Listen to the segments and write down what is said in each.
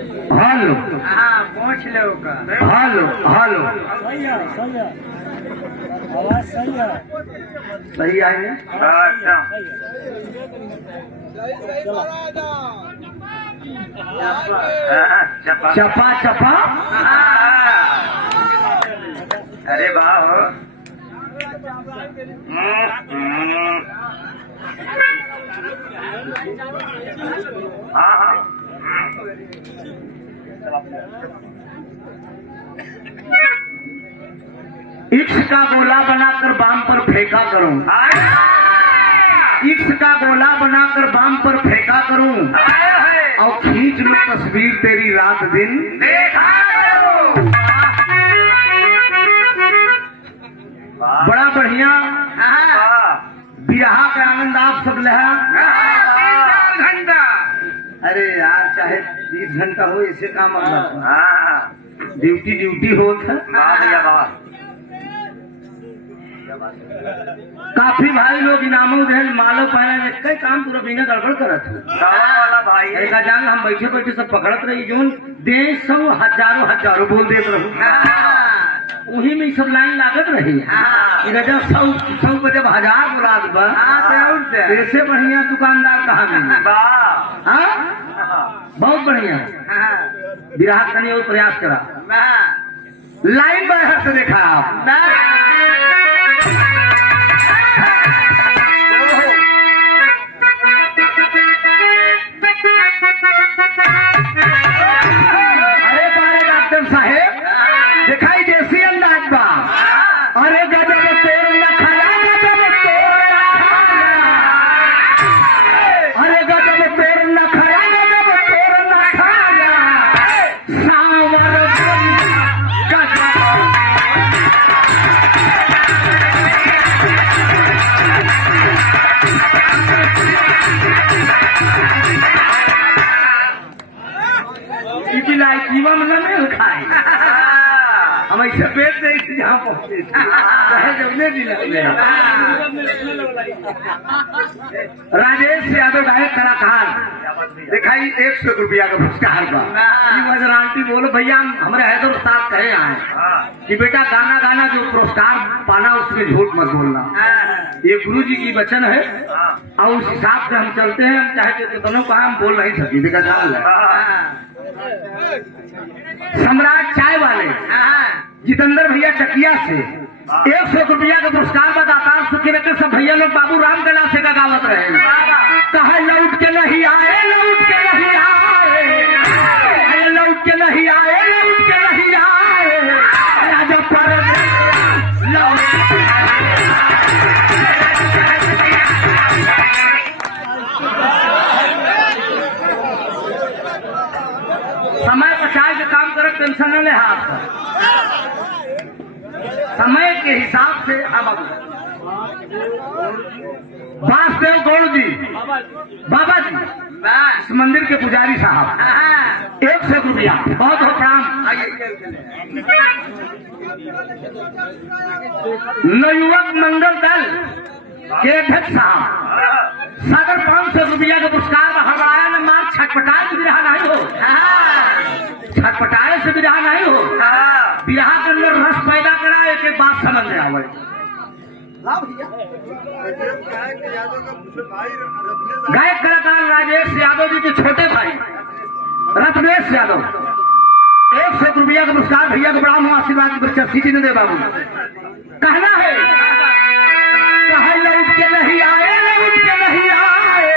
Hello हाँ पहुँच लो का हेलो हेलो सही है आवाज सही है सही है अच्छा चपा चपा अरे वाह हो हाँ हाँ इक्स का गोला बनाकर बाम पर फेंका करूं, इक्स का गोला बनाकर बाम पर फेंका करूं और खींच लूं तस्वीर तेरी रात दिन देखा बड़ा बढ़िया बिरहा का आनंद आप सब लहा। घंटा अरे यार चाहे 20 घंटा हो इसे काम ड्यूटी ड्यूटी हो था। काफी भाई लोग इनामों दे मालो पाया कई काम पूरा बिना गड़बड़ करत है भाई एक जान हम बैठे बैठे सब पकड़त रही जोन दे सौ हजारों हजारों बोल देत रहूं वही में सब लाइन लागत रही जब 100 पे जब 1000 मुराद बा ऐसे बढ़िया दुकानदार कहाँ मिले बहुत बढ़िया विराट करने और प्रयास करा लाइन बढ़ा से देखा आप अरे बारे डॉक्टर साहेब दिखाई देसी अंदाज बा अरे गजब तोर नखरा गजब तोर अरे गजब तोर नखरा गजब तोर नखरा सावर लाइकीवा मतलब नहीं खाए हम ऐसे पेट दे जहाँ पहुँचे राजेश यादव गायक कलाकार दिखाई 100 रुपया का पुरस्कार का आंटी बोलो भैया हमारे हैदर उस्ताद कहे आए कि बेटा गाना गाना जो पुरस्कार पाना उसमें झूठ मत बोलना ये गुरु जी की वचन है और उस हिसाब से हम चलते हैं हम चाहे तो दोनों का हम बोल नहीं सकते देखा जान सम्राट चाय वाले जितेंद्र भैया चकिया से 100 रुपया का पुरस्कार बतातार सुखी रहते सब भैया लोग बाबू राम कला से का गावत रहे कहा लौट के नहीं आए लौट के नहीं आए अरे लौट के नहीं आए लौट के नहीं आए राजा पर समय बचाए के काम करे टेंशन न ले हाथ समय के हिसाब से अब वासुदेव गौड़ जी बाबा जी इस मंदिर के पुजारी साहब 100 रुपया बहुत हो प्रणाम नवयुवक मंगल दल के अध्यक्ष साहब सागर 500 रुपया का पुरस्कार हमारा न मार छटपटाए से बिरहा नहीं हो छटपटाए से बिरहा नहीं हो बिरहा के अंदर रस पैदा करा एक बात समझ में आवे गायक कलाकार राजेश यादव जी के छोटे भाई रत्नेश यादव 100 रुपया का पुरस्कार भैया को बड़ा आशीर्वाद बच्चा सीटी ने दे बाबू कहना है कहा लौट के नहीं आए लौट के नहीं आए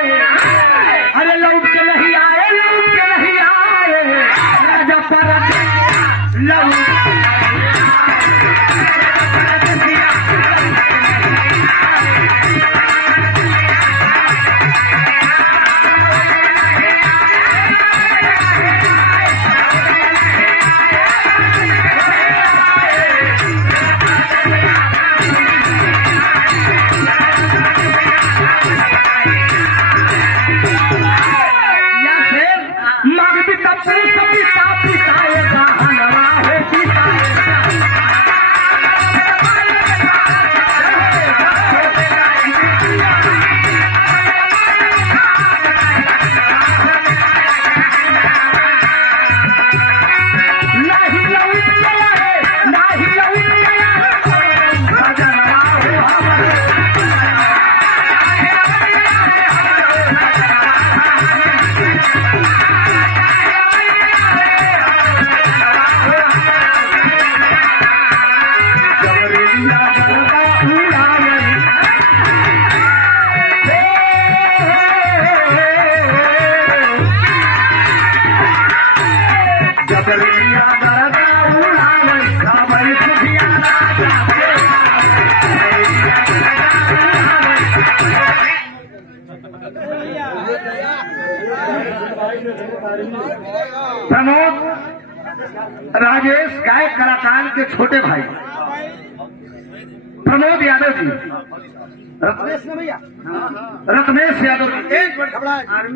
अरे लौट के नहीं आए लौट के नहीं आए राजा पर लौट सगरिया गरदा उड़ावे रावण खुफिया राजा प्रमोद राजेश गायक कलाकार के छोटे भाई प्रमोद यादव जी रत्नेश यादव जी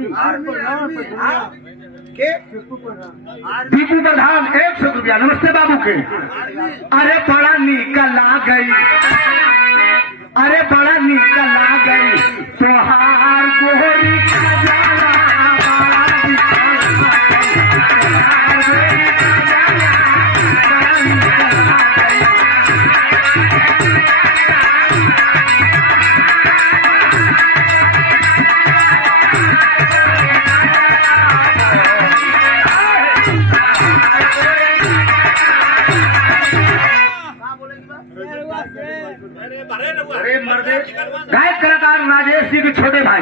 दीपू प्रधान 100 रुपया नमस्ते बाबू के अरे बड़ा निकल आ गई अरे बड़ा निकल आ गई तोहार गोरी का जाला बड़ा निकल गायक कलाकार राजेश जी के छोटे भाई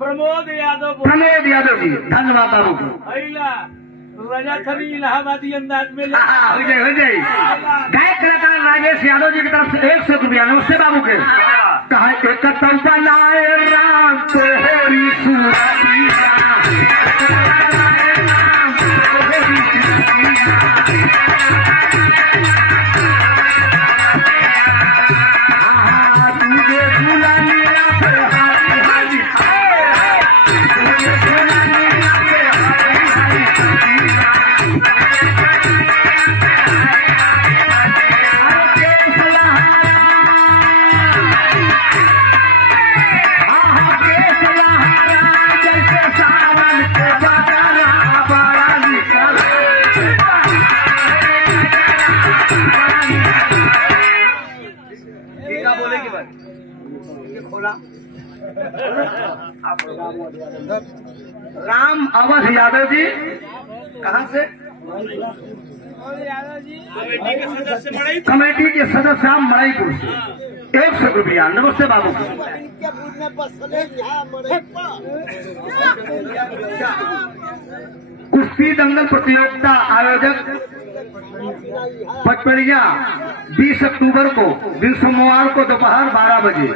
प्रमोद यादव जी धन्यवाद बाबू को राजा थरी इलाहाबादी अंदाज में हो जाए गायक कलाकार राजेश यादव जी की तरफ से 100 रुपया नमस्ते बाबू के कहा एक बनाए राम तोहरी सूरतिया राम अवध यादव जी कहाँ से कमेटी के सदस्य मड़ईपुर से 100 रुपया नमस्ते बाबू कुश्ती दंगल प्रतियोगिता आयोजक पचपड़िया 20 अक्टूबर को दिन सोमवार को दोपहर 12 बजे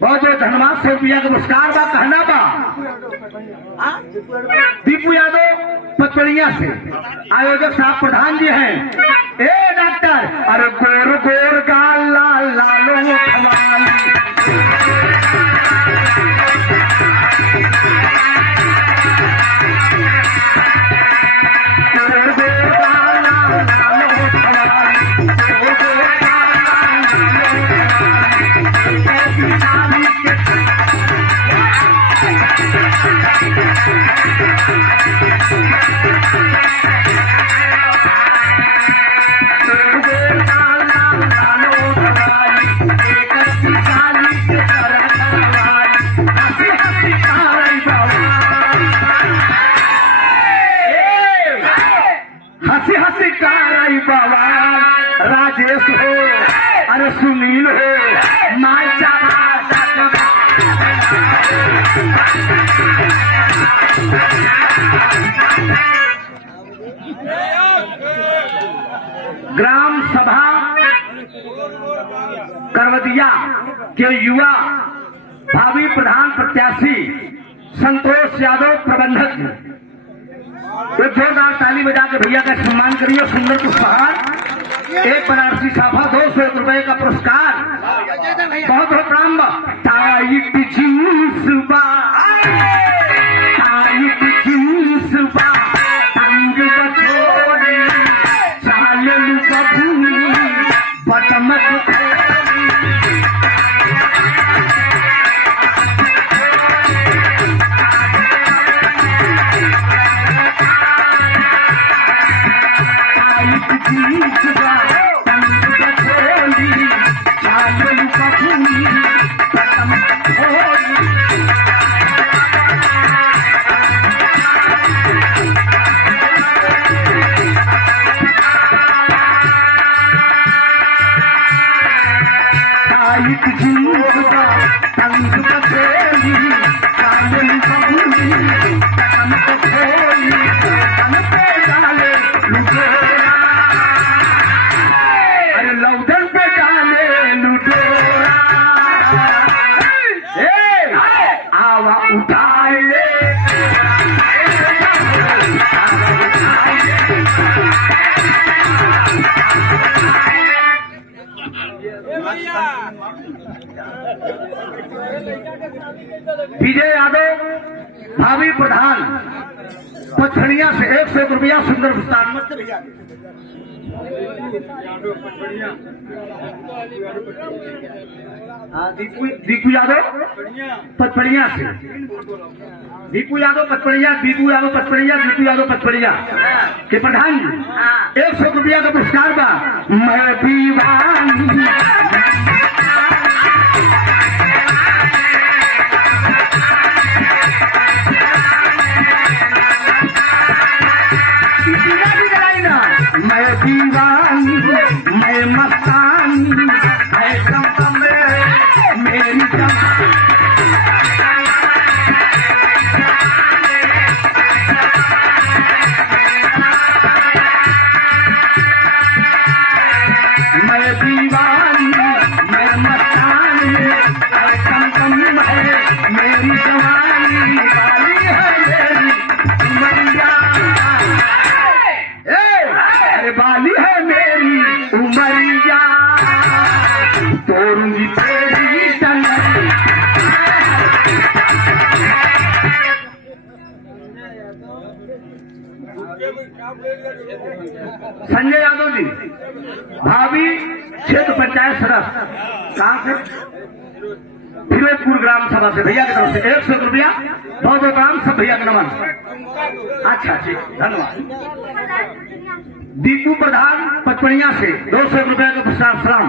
बहुत बहुत धन्यवाद 100 रुपया का पुरस्कार बा कहना बा दीपू यादव पचपड़िया से आयोजक साहब प्रधान जी हैं ए डॉक्टर अरे गोर गोर गाल लाल लालो खवाली हंसी हंसी कारई बवाल राजेश हो अरे सुनील हो माचा ग्राम सभा करवदिया के युवा भावी प्रधान प्रत्याशी संतोष यादव प्रबंधक एक जोरदार ताली बजा के भैया का सम्मान करिए सुंदर पुष्पहार एक बनारसी साफा 200 रुपए का पुरस्कार बहुत बहुत प्रारंभ टाइट जींस बा टाइट जींस बा तंग बछोड़ी चालू बबू बटमक विजय यादव भाभी प्रधान पचड़िया से 101 रुपया सुंदर पुरस्कार मत भैया दीपू यादव पचपड़िया से दीपू यादव पचपड़िया दीपू यादव पचपड़िया दीपू यादव पचपड़िया के प्रधान जी 100 रुपया का पुरस्कार बा मैं दीवानी मैं दीवानी मैं मस्तानी मैं कम मेरी जवानी मैं दीवानी मैं मस्तानी मैं कम मेरी जवानी वाली है मेरी उमरिया बाली है मेरी उमरिया तोड़ूंगी तेरी टंगरी संजय यादव जी भाभी क्षेत्र पंचायत सदस्य कहाँ से फिरोजपुर ग्राम सभा से भैया की तरफ से 100 रुपया बहुत ग्राम सब भैया का नमन अच्छा ठीक धन्यवाद दीपू प्रधान पचपड़िया से 200 रुपया का पुरस्कार सलाम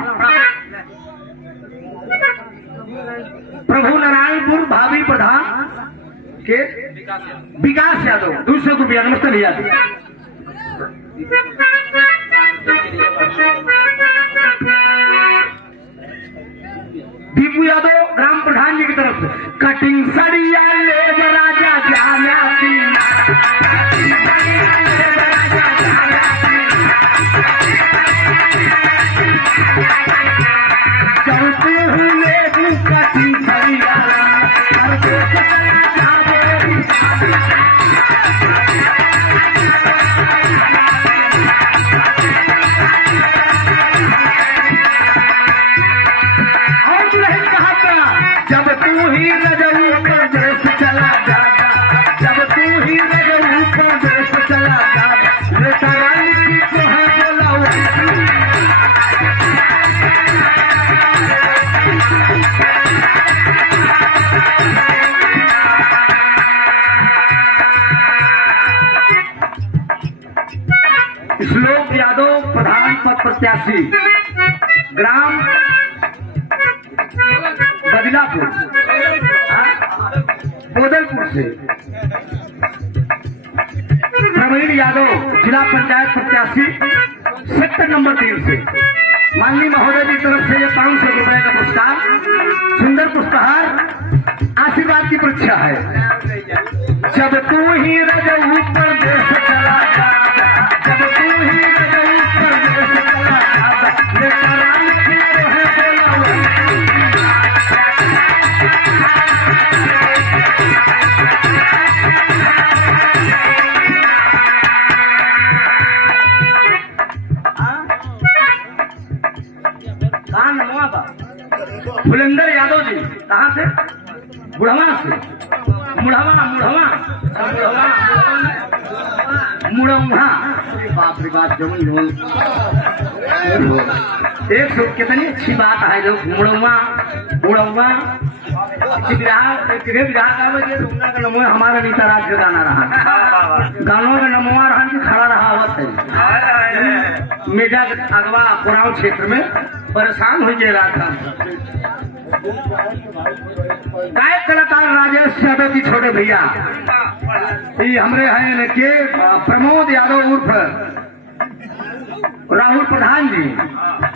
प्रभु नारायणपुर भाभी प्रधान के विकास यादव 200 रुपया नमस्ते भैया दीपू यादव ग्राम प्रधान जी की तरफ से कटिंग सड़िया ले राजा जाना चलते हुए कटिंग सड़िया जब तू ही रजऊ परदेश चला जाता जब तू ही रजऊ परदेश चला जाता बेटा रानी की तो है बोला श्लोक यादव प्रधान पद प्रत्याशी ग्राम बदलापुर बोदलपुर से प्रवीण यादव जिला पंचायत प्रत्याशी सेक्टर नंबर 3 से माननीय महोदय की तरफ से ये 500 रुपए का पुरस्कार सुंदर पुष्पहार आशीर्वाद की परीक्षा है जब तू ही रजऊ परदेश चला जाता जब तू ही रजऊ परदेश चला जाता ये करान की तो है फुलेंदर यादव जी कहाँ से बुढ़वा से मुढ़वा बाप रे बाप जमीन 100 कितनी अच्छी बात है जो मुढ़वा हमारा नीता राज का गाना रहा गानों का नमवा रहा कि खड़ा रहा है मेजा अगवा पुराव क्षेत्र में परेशान हो गया था गायक कलाकार राजेश यादव की छोटे भैया ये हमरे हैं के प्रमोद यादव उर्फ राहुल प्रधान जी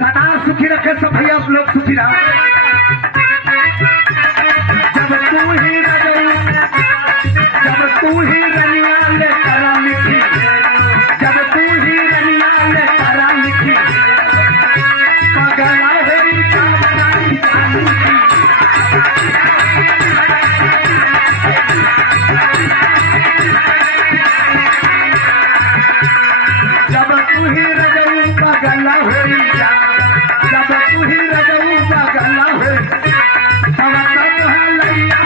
कतार सुखी रखे सब भैया लोग सुखी रहा जब तू ही रनिया ले करा लिखी जब तू ही रनिया ले करा लिखी पगला होई जानी जब तू ही रजऊ पगला होई जा जब तू ही रजऊ पगला होई तब तक है लैया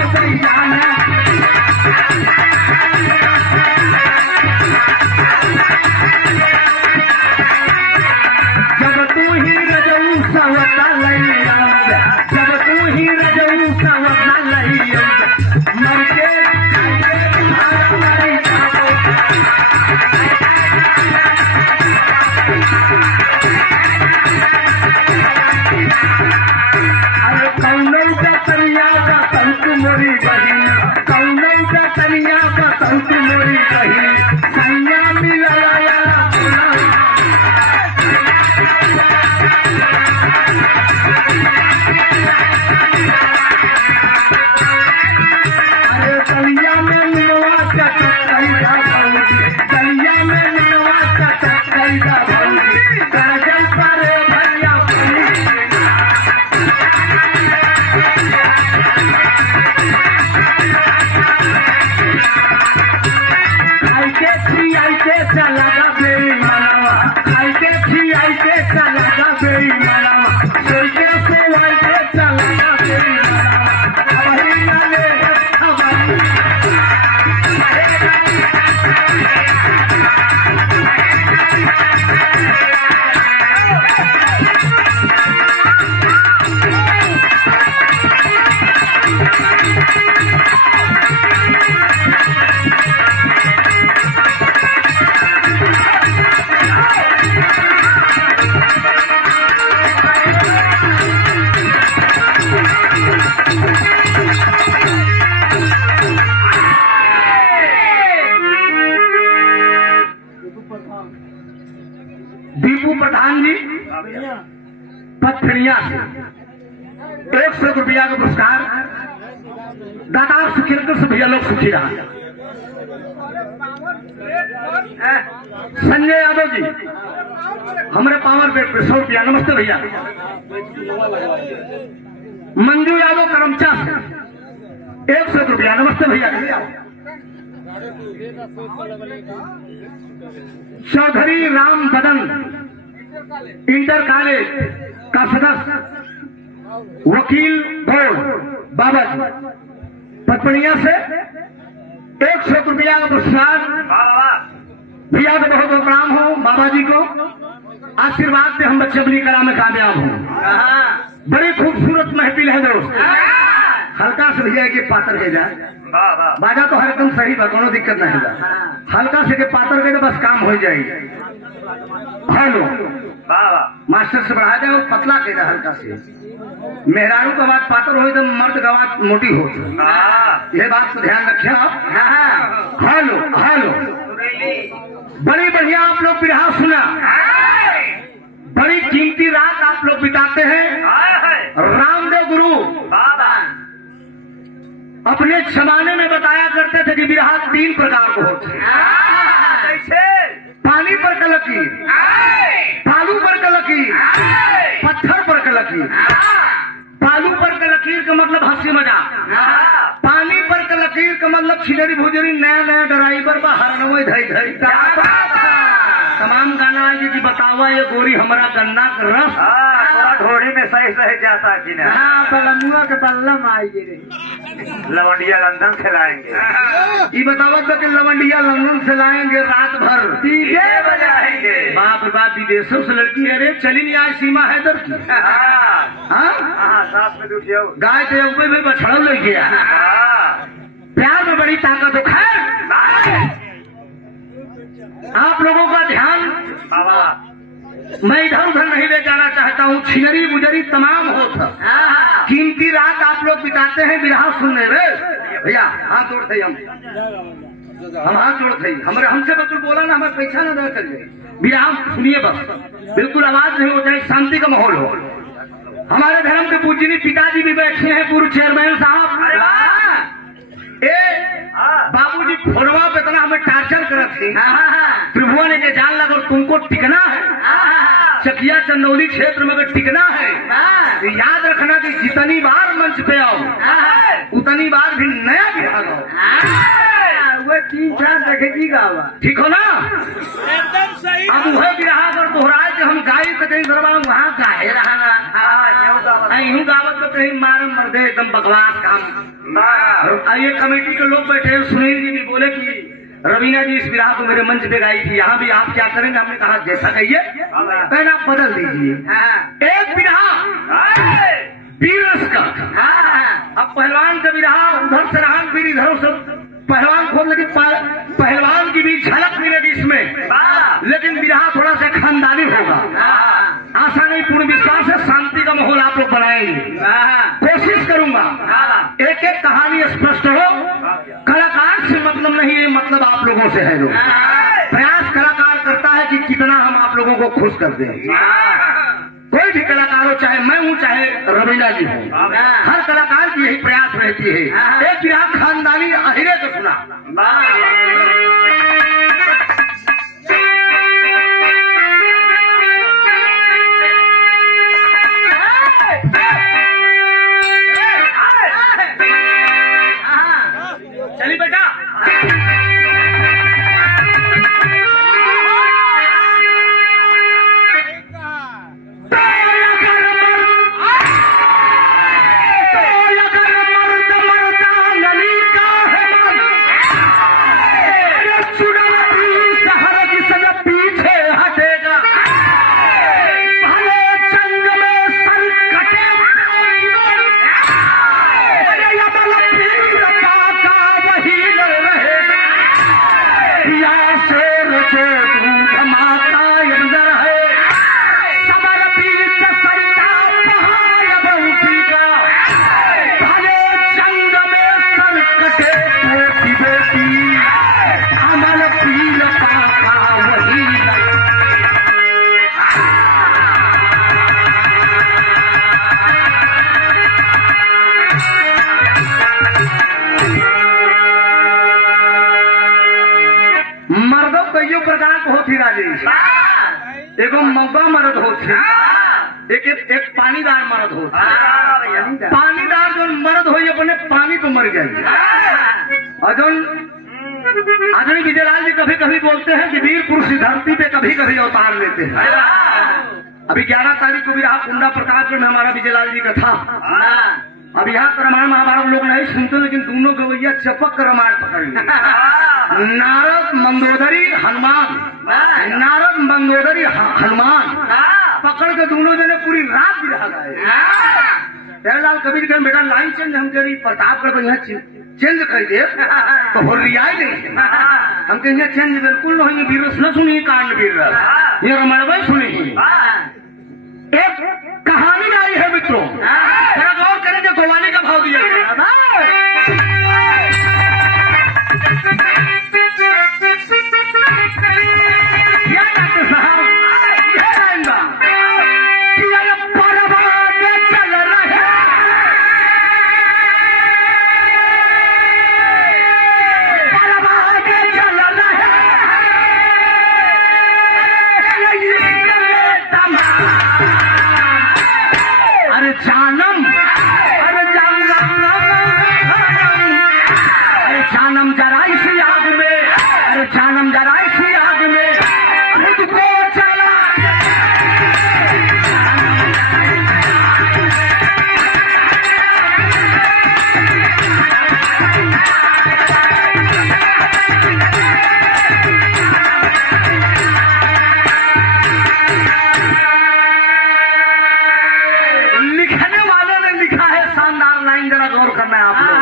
खियाई के चला गा बेईमानवा आइते खियाई के चला गा बेईमानवा सोई के सुवाई के चला गा बेईमानवा हमारी लाले हमारी दीपू प्रधान जी पथरिया से 100 रुपया का पुरस्कार दातार सुखी से भैया लोग सुखी रहा। संजय यादव जी हमारे पावर बेट पे 100 रुपया। नमस्ते भैया। मंजू यादव करमचा से 100 रुपया। नमस्ते भैया। चौधरी राम बदन इंटर कॉलेज का सदस्य वकील बोर्ड बाबा जी पटपड़िया से 100 रुपया का पुरस्कार। भैया को बहुत बहुत प्रणाम हो। बाबा जी को आशीर्वाद से हम बच्चे अपनी कला में कामयाब हों। बड़ी खूबसूरत महफिल है दोस्त। हल्का से भैया के पात्र के जाए बाजा तो हर एकदम सही बा, कोनो दिक्कत नहीं है। हल्का से के पात्र के बस काम हो जाएगी। हेलो मास्टर से बढ़ा दे और पतला के हल्का से। मेहरारू का बात पात्र हो तो मर्द का बात मोटी हो। ये बात को ध्यान रखें आप। हेलो हेलो बड़ी बढ़िया आप लोग बिरहा सुना। बड़ी कीमती रात आप लोग बिताते हैं। रामदेव गुरु अपने जमाने में बताया करते थे कि बिरहा 3 प्रकार को होते हैं। पानी पर कलकीर, बालू पर कलकीर, पत्थर पर कलकीर। बालू पर कलकीर का मतलब हंसी मजाक। पानी पर कलकीर का मतलब छिलरी भुजरी नया नया ड्राइवर पर हरनवे धई धई तमाम गाना है कि बतावा ये गोरी हमारा गन्ना का रस ढोड़ी में सही सही जाता कि ना। बलमुआ के बल्लम आई रे लवंडिया लंदन से लाएंगे। ये बतावा तो कि लवंडिया लंदन से लाएंगे रात भर डीजे बजाएंगे। बाप रे बाप विदेशों से लड़की है रे चली नहीं आज सीमा हैदर की। साथ में दुखियो गाय के ऊपर भी बछड़ा ले गया। प्यार में बड़ी ताकत हो। खैर आप लोगों का ध्यान मैं इधर उधर नहीं ले जाना चाहता हूँ। छिनरी बुजरी तमाम होता कीमती रात आप लोग बिताते हैं बिरहा सुनने रे। भैया हाथ जोड़ते हम हाथ जोड़ते हमारे हमसे बतूर बोला ना हमें पैसा ना दे कर बिरहा सुनिए बस। बिल्कुल आवाज नहीं हो जाए, शांति का माहौल हो। हमारे धर्म के पूजनीय पिताजी भी बैठे हैं, पूर्व चेयरमैन साहब। बाबूजी फोनवा पे इतना हमें टार्चर करत थी। त्रिभुवन ने जान लगा और तुमको टिकना है चकिया चंदौली क्षेत्र में अगर टिकना है तो याद रखना कि जितनी बार मंच पे आओ उतनी बार भी नया बिरहा गाओ। वो 3-4 देखेगी गावा ठीक हो ना। एकदम सही। अब वह बिरहा अगर दोहराए कि हम गाई तो कहीं दरबार वहाँ गाए रहा यूं गावत में कहीं मारम मर्दे एकदम बकवास काम। ये कमेटी के लोग बैठे सुनील जी भी बोले कि रवीना जी इस बिरहा को मेरे मंच पे गाई थी, यहाँ भी आप क्या करेंगे। हमने कहा जैसा कहिए कहना आप बदल दीजिए। एक बिरहा वीरस का। अब पहलवान का बिरहा उधर से रहा फिर इधर से पहलवान खोल लगी। पहलवान की भी झलक मिलेगी इसमें, लेकिन बिरहा थोड़ा सा खानदानी होगा। आशा नहीं पूर्ण विश्वास है शांति का माहौल आप लोग बनाएंगे। कोशिश करूंगा एक एक कहानी स्पष्ट हो। कलाकार से मतलब नहीं है, मतलब आप लोगों से है। लोग प्रयास कलाकार करता है कि कितना हम आप लोगों को खुश कर दें। कोई भी कलाकार हो, चाहे मैं हूँ चाहे रवीना जी हूँ, हर कलाकार की यही प्रयास रहती है। एक बिरहा खानदानी अहिरे को सुना। चली बेटा सोचे दूध माता अंदर है समर बीच सरिता पहाड़ बंसी का भले जंग में सर कटे बेटी बेटी अमल पील पाका वही मर्दों कईयों प्रकार के होती राजेश एगो मौका मर्द होती एक पानीदार मर्द होता पानीदार जो मर्द हो अपने पानी पे मर गए और जो आदरणीय विजयलाल जी कभी कभी बोलते हैं कि वीर पुरुष धरती पे कभी कभी अवतार लेते हैं। अभी 11 तारीख को भी रहा कुंडा प्रतापगढ़ में हमारा विजयलाल जी का था। अब यहाँ तो रामायण महाभारत लोग नहीं सुनते लेकिन दोनों गवैया चपक कर रामायण पकड़ लिए। नारद मंदोदरी हनुमान नारद मंदोदरी हनुमान पकड़ के दोनों जने पूरी रात भी रह गए। प्यारेलाल कबीर कहें बेटा लाइन चेंज हम कह रही प्रतापगढ़ को यहाँ चेंज कर दे तो हो रियाई नहीं हम कहेंगे चेंज बिल्कुल नहीं वीर न सुनी कांड वीर ये रामायण सुनी एक कहानी आई है मित्रों जरा गौर करें जो गोवाली का भाव दिया गया डॉक्टर साहब ये आएगा चल रहे अरे जानम अरे जानम जरा इसी आग में अरे जानम जरा इसी आग में खुद को चला लिखने वाले ने लिखा है शानदार लाइन जरा गौर करना है आप लोग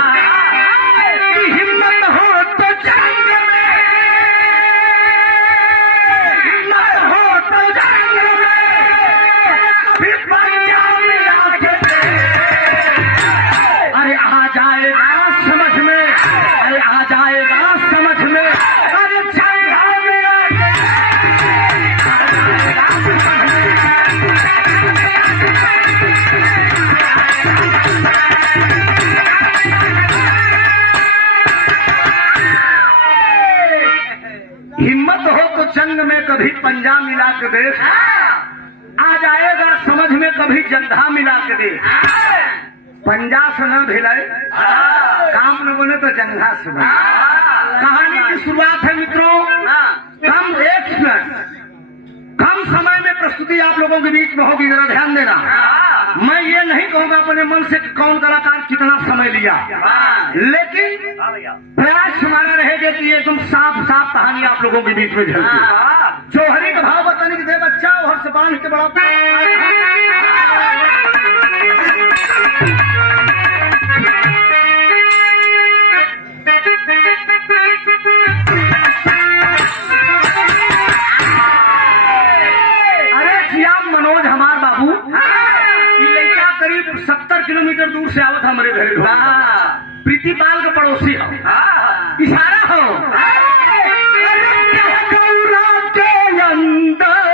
कि हिम्मत हो तो जंग में हिम्मत हो तो जंग में कभी पंजाब में आके अरे आ जाएगा समझ में अरे आ जाएगा समझ में अरे जंग में हिम्मत हो तो जंग में कभी पंजा मिला के दे आ जाएगा समझ में कभी जंघा मिला के दे पंजा से न भिलाए काम न बने तो जंघा से बने कहानी की शुरुआत है मित्रों कम एक मिनट कम समय में प्रस्तुति आप लोगों के बीच में होगी जरा ध्यान देना मैं ये नहीं कहूंगा अपने मन से कि कौन कलाकार कितना समय लिया लेकिन प्रयास हमारा रहेगा कि एकदम साफ साफ कहानी आप लोगों के बीच में झलके जौहरी का भाव बताने की दे बच्चा हर से बांध के बड़ा अरे जिया मनोज हमार बाबू करीब 70 किलोमीटर दूर से आवत हमारे घर प्रीति पाल का पड़ोसी हो इशारा हो गौरा के अंदर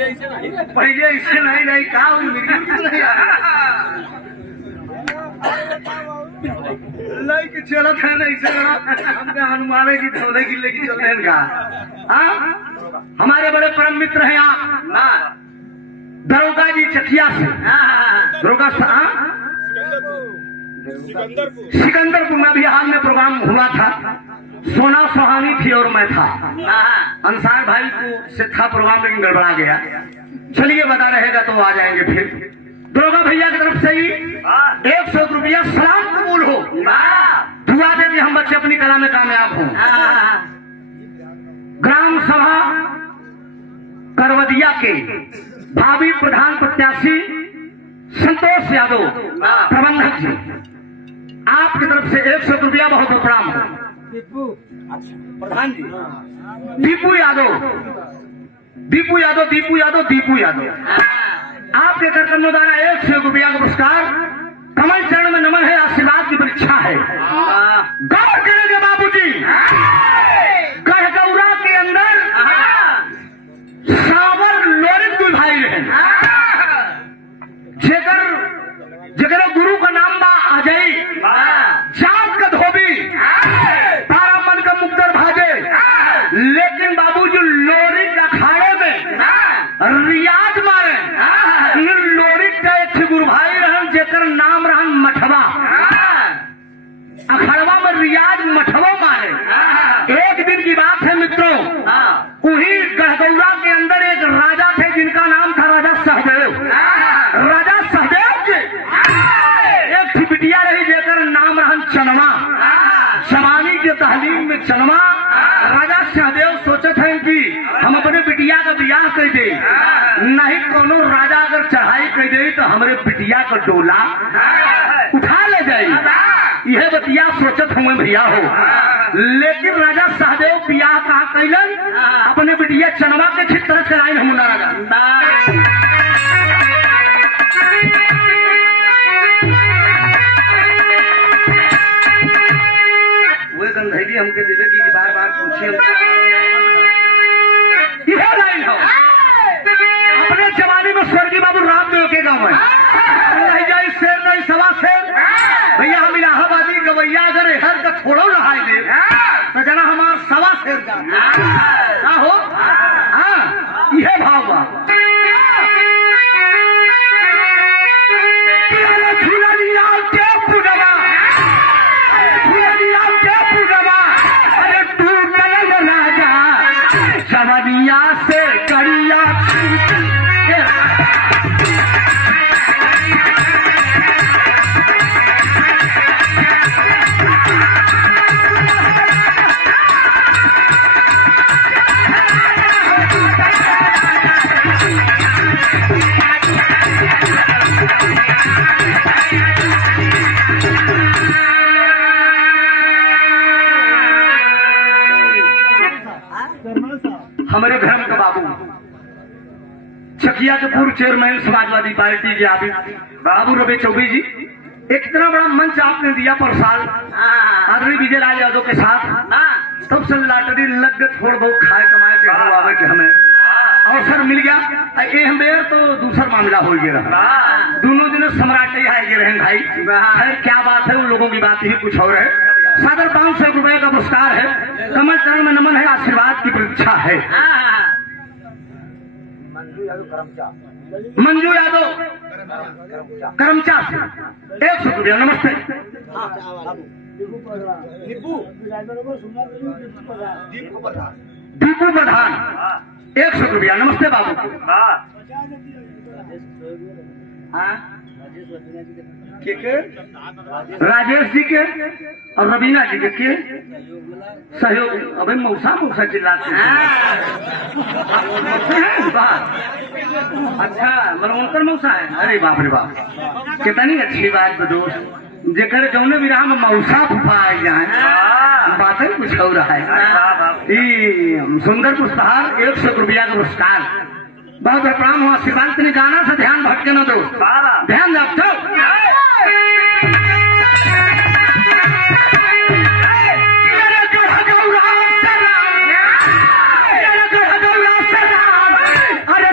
पहले ऐसे नहीं नहीं का नहीं कि चलत है नहीं से हमने हनुमान की ढोले की लेके चल रहे का हमारे बड़े परम मित्र हैं आप दरोगा जी चकिया से दरोगा सिकंदरपुर में भी हाल में प्रोग्राम हुआ था। सोना सुहानी थी और मैं था। अंसार भाई को से था प्रोग्राम लेकिन गड़बड़ा गया। चलिए बता रहेगा तो आ जाएंगे फिर। दरोगा भैया की तरफ से ही 100 रुपया सलाम कबूल हो। दुआ दे कि हम बच्चे अपनी कला में कामयाब हों। ग्राम सभा करवदिया के भावी प्रधान प्रत्याशी संतोष यादव प्रबंधक जी, आपकी तरफ से 100 रुपया बहुत प्रणाम हो। प्रधान जी दीपू यादव दीपू यादव दीपू यादव दीपू यादव आपके कार्यक्रम द्वारा 100 रुपया का पुरस्कार। कमल चरण में नमन है, आशीर्वाद की परीक्षा है। गौर करेंगे बाबूजी, गढ़गौरा के अंदर सावर लोरिक दुई भाई रहे। जेकर गुरु का नाम बा अजय, जात का धोबी, तारा मन का मुक्तर भाजे। लेकिन बाबूजी लोरिक अखाड़े में रियाज मारे। लोरिक का एक गुरु भाई रहन जेकर नाम रहन मठवा। अखाड़वा में रियाज मठवा मारे। एक दिन की बात है मित्रों, वही गढ़गौरा के अंदर एक राजा थे जिनका नाम था राजा सहदेव। राजा सहदेव के एक थी बिटिया रही जेकर नाम रहन चनवा। जवानी के तहलीम में चनवा। राजा सहदेव सोचत हैं कि हम अपने बिटिया का ब्याह कर दे। नहीं कोनो राजा अगर चढ़ाई कर दे तो हमारे बिटिया का डोला उठा ले जाए। यह बतिया सोचत हुए भैया हो। लेकिन राजा सहदेव ब्याह कहा कैलन अपने बिटिया चनवा के चित्र चढ़ाई हमुना राजा। गंधैली हमके दिले की बार बार पूछी यह लाइन हो। अपने जमाने में स्वर्गीय बाबू रामदेव के गाँव में नहीं जाए शेर नहीं सवा शेर। भैया हम इलाहाबादी गवैया अगर हर का थोड़ा रहा दे तो जना हमारा सवा शेर का हो। हाँ यह भाव बा जवनिया से करिया हमारे धर्म का बाबू चकिया के पूर्व चेयरमैन समाजवादी पार्टी के आबिद बाबू रवि चौबे जी, एक इतना बड़ा मंच आपने दिया पर साल आदरणीय विजय लाल यादव के साथ। तब से लाटरी लग गए थोड़ा बहुत खाए कमाए के आवे के हमें अवसर मिल गया। बेर तो दूसरा मामला हो गया। दोनों दिन सम्राट आए रहे भाई। खैर क्या बात है, उन लोगों की बात ही कुछ और है। सादर 500 रुपए का पुरस्कार है। कमल चरण में नमन है, आशीर्वाद की प्रतीक्षा है। मंजू यादव करमचा से 100 रुपया। नमस्ते। दीपू प्रधान 100 रुपया। नमस्ते बाबू। के राजेश जी के और रवीना जी के सहयोग। अबे मौसा मौसा चिल्लाते हैं। अच्छा मलवंकर मौसा है। अरे बाप रे बाप, कितनी अच्छी बात दोस्त। जेकर जौने विराह में मौसा फुफा आई जाए बात कुछ हो रहा है। सुंदर पुरस्कार 100 रुपया का पुरस्कार। बहुत प्रणाम हो, आशीर्वाद। तेने गाना से ध्यान भटके न दो, ध्यान रखो। अरे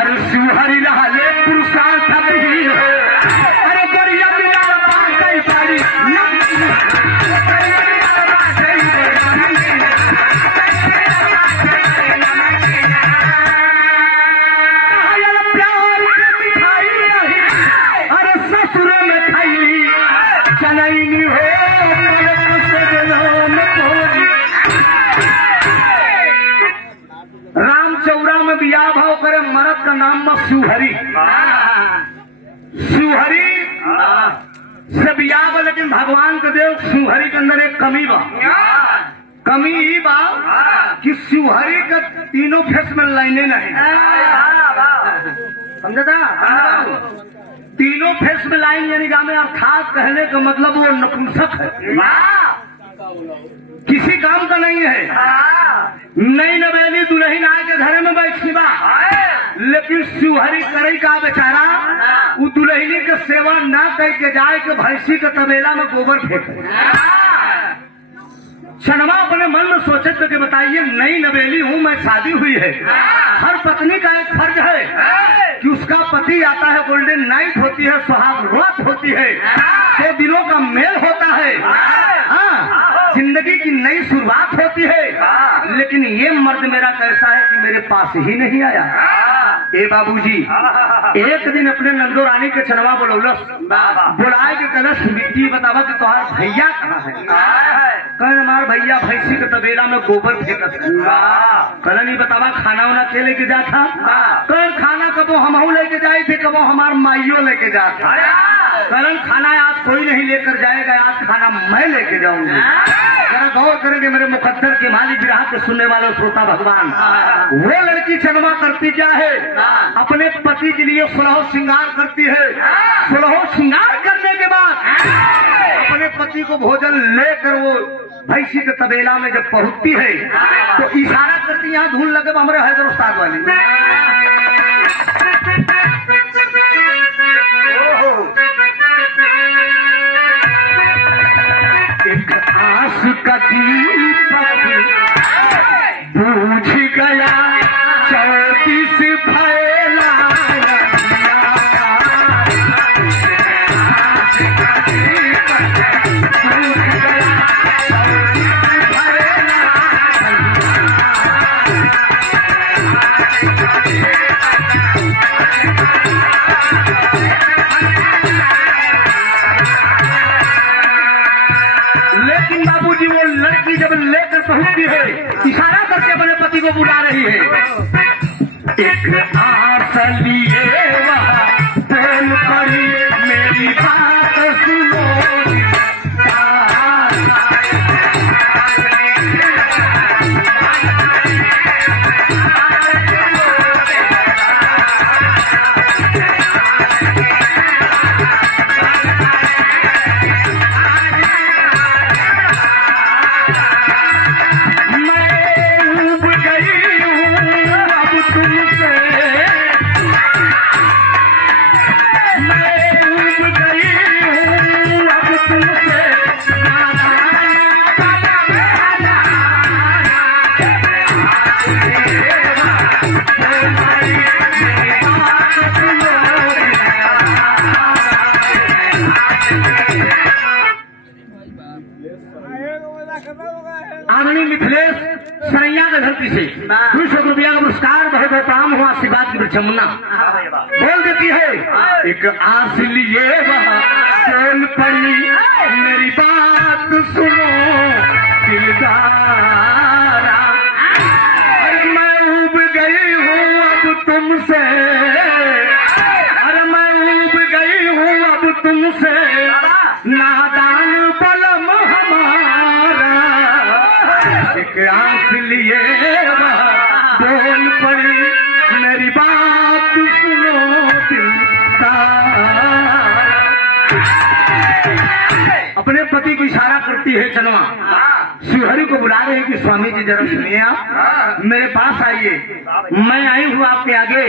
अरे शिवहरी रहले पुरुषार्थ भी हो अरे गरिया मिला बाई पारी प्यार के मिठाई अरे ससुर में खाई चलैनी हो राम चौरा में बियाह भाव करे मरद का नाम बस शिवहरी शिवहरी से बियाह बा लेकिन भगवान के देव शिवहरी के अंदर एक कमी बा कमी ही बा कि शिवहरी के तीनों फेस में लाइने नहीं समझता तीनों फेस में लाइन यानी में अर्थात कहने का मतलब वो नपुंसक है किसी काम का नहीं है नई नवेली दुल्हन आए के घर में बैठी बा लेकिन शिवहरी करई का बेचारा वो दुल्हनी के सेवा न करके जाए के भैंसी के तबेला में गोबर फेंक शर्मा अपने मन में सोचे तो कि बताइए नई नवेली हूँ मैं शादी हुई है हर पत्नी का एक फर्ज है कि उसका पति आता है गोल्डन नाइट होती है सुहाग रात होती है तो दिलों का मेल होता है जिंदगी की नई शुरुआत होती है लेकिन ये मर्द मेरा कैसा है कि मेरे पास ही नहीं आया ए बाबूजी एक दिन अपने नंदो रानी के चनवा बोलौलस बुलाए के कलश मिट्टी बतावा कि तुम्हारा भैया कहाँ है कह हमार भैया भैंसी के तबेला में गोबर फेंकत कल नहीं बतावा खाना वाना के लेके जाता कल खाना कबो हमहू लेके जाए थे कबो हमार माइयो लेके जाता कल खाना आज कोई नहीं लेकर जाएगा आज खाना मैं लेके जाऊंगी जरा गौर करेंगे मेरे मुकद्दर के मालिक विराट के सुनने वाले श्रोता भगवान वो लड़की चनवा करती क्या है अपने पति के लिए सुलह श्रृंगार करती है सुलह श्रृंगार करने के बाद अपने पति को भोजन लेकर वो भैंसी के तबेला में जब पहुंचती है तो इशारा करती यहाँ धूल लगे हमारे हैदर उस्ताद वाली एक आस का दीपक बूझ गया 34 फैला लेकिन बाबूजी वो लड़की जब लेकर पहुंचती है इशारा करके अपने पति को बुला रही है एक आस लिए वहाँ बोल पड़ी मेरी बात सुनो आदरणीय मिथिलेश सरैया के धरती से 200 रुपया का पुरस्कार बहुत बहुत आम हुआ आशीर्वाद की जमुना बोल देती है एक आस लिए वहाँ बोल पड़ी मेरी बात सुनो दिलदारा अरे मैं उब गई हूँ अब तुमसे अरे मैं उब गई हूँ अब तुमसे नादान बलम हमारा एक आंख लिए बोल पड़ी मेरी बात सुनो दिलदारा अपने पति को इशारा करती है चनवा शिवहरी को बुला रहे हैं कि स्वामी जी जरा सुनिए आप मेरे पास आइए मैं आई हूँ आपके आगे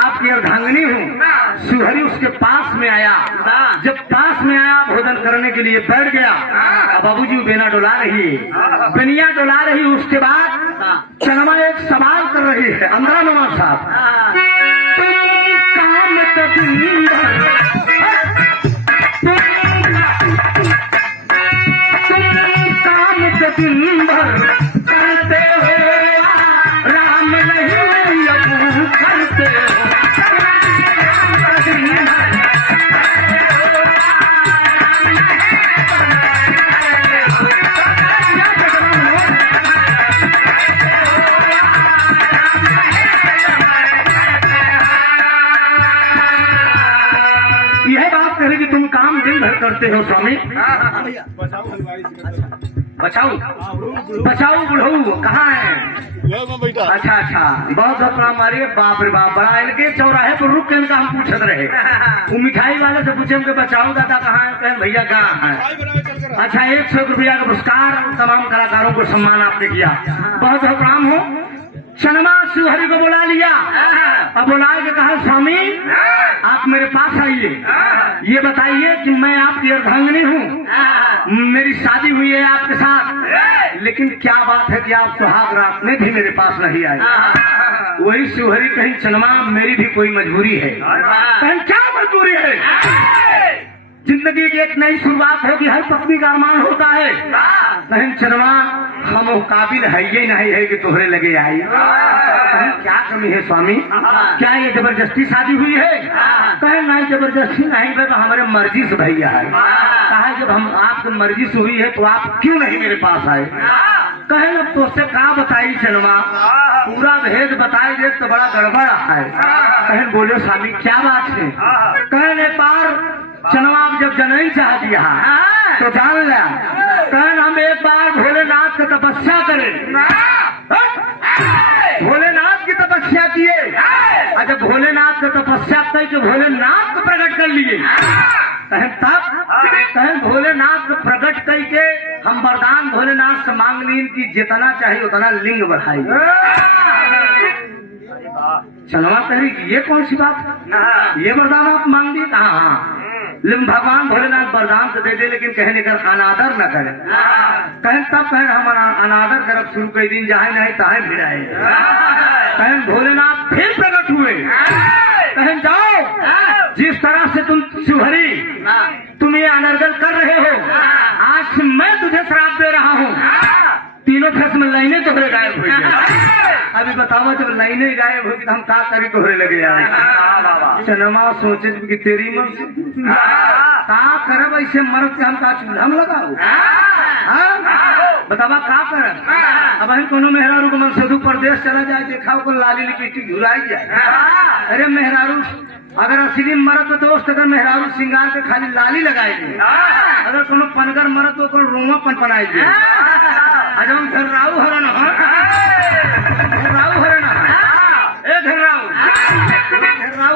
आपकी अर्धांगिनी हूँ शिवहरी उसके पास में आया जब पास में आया भोजन करने के लिए बैठ गया बाबूजी बेना डोला रही है बेनिया डोला रही उसके बाद चनवा एक सवाल कर रही है अंदरा नवाज साहब दिन भर तुम काम से दिन भर करते हो, राम नहीं अब करते हो। यह बात कहे कि तुम काम दिन भर करते हो स्वामी। बचाओ बचाओ बुढ़ऊ कहाँ है? अच्छा अच्छा, बहुत बहुत मारिए। बाप रे बाप, बड़ा इनके चौराहे पर रुक के इनका हम पूछत रहे। वो मिठाई वाले से पूछे हमके बचाओ दादा कहाँ है? कहें भैया कहाँ है। अच्छा, 100 रुपया का पुरस्कार तमाम कलाकारों को सम्मान आपने किया, बहुत बहुत प्रणाम हो। चनमा शिवहरि को बुला लिया, अब बुला के कहा स्वामी आप मेरे पास आइए, ये बताइए कि मैं आपकी अर्धांगिनी हूँ, मेरी शादी हुई है आपके साथ, लेकिन क्या बात है कि आप सुहाग रात में भी मेरे पास नहीं आए। वही शिवहरि कहीं चनमा मेरी भी कोई मजबूरी है। कहीं क्या मजबूरी है? जिंदगी की एक नई शुरुआत होगी, हर पत्नी का अरमान होता है। नहीं चनमा हम वो काबिल है ये नहीं है कि तोहरे लगे आई। क्या कमी है स्वामी? क्या ये जबरदस्ती शादी हुई है? कहे नहीं जबरदस्ती नहीं, भाई हमारे मर्जी से भैया है। कहा जब हम आपकी मर्जी से हुई है तो आप क्यों नहीं मेरे पास आए? कहे अब तो उससे क्या बताई चनमा, पूरा भेद बताई दे तो बड़ा गड़बड़ है। कहे बोले स्वामी क्या बात है? कहे एक बार चनवा जब जनई चाह दिया तो जान लिया, कहन हम एक बार भोलेनाथ की तपस्या करें। भोलेनाथ की तपस्या किए, अच्छा भोलेनाथ की तपस्या करके भोलेनाथ को प्रकट कर लिए। कहें तब कहें भोलेनाथ को प्रकट करके हम वरदान भोलेनाथ से मांग ली कि जितना चाहिए उतना लिंग बढ़ाई। चनवा कह रही ये कौन सी बात, ये वरदान आप मांग ली? हाँ, लेकिन भगवान भोलेनाथ वरदान तो दे दे, लेकिन कहने कर अनादर न करे। कहें तब कहें हम अनादर करब शुरू कई दिन जाए नहीं ताहे भिड़ाए। कहें भोलेनाथ फिर प्रकट हुए, कहें जाओ जिस तरह से तुम शिवहरि तुम ये अनर्गल कर रहे हो, आज से मैं तुझे श्राप दे रहा हूँ। तीनों फेस में लाइनें तोहरे गायब हुई है। अभी बताओ जब लाइनें गायब होगी तो हम क्या करी तोहरे लगे आए। चनमा सोचे कि तेरी मन का करब ऐसे मरद के हम का चूल्हा लगाओ। बतावा का करब? अब हम कोनो मेहरारू को मन से प्रदेश चला जाए, देखाओ को लाली लिपटी घुराई जाए। अरे मेहरारू अगर असली मरद तो दोस्त अगर मेहरारू श्रृंगार के खाली लाली लगाए दे, अगर कोनो पनगर मरद तो रोमा पनपनाई दे। आज हम घर्राऊ हरन घर्राऊ हरन ए घर्राऊ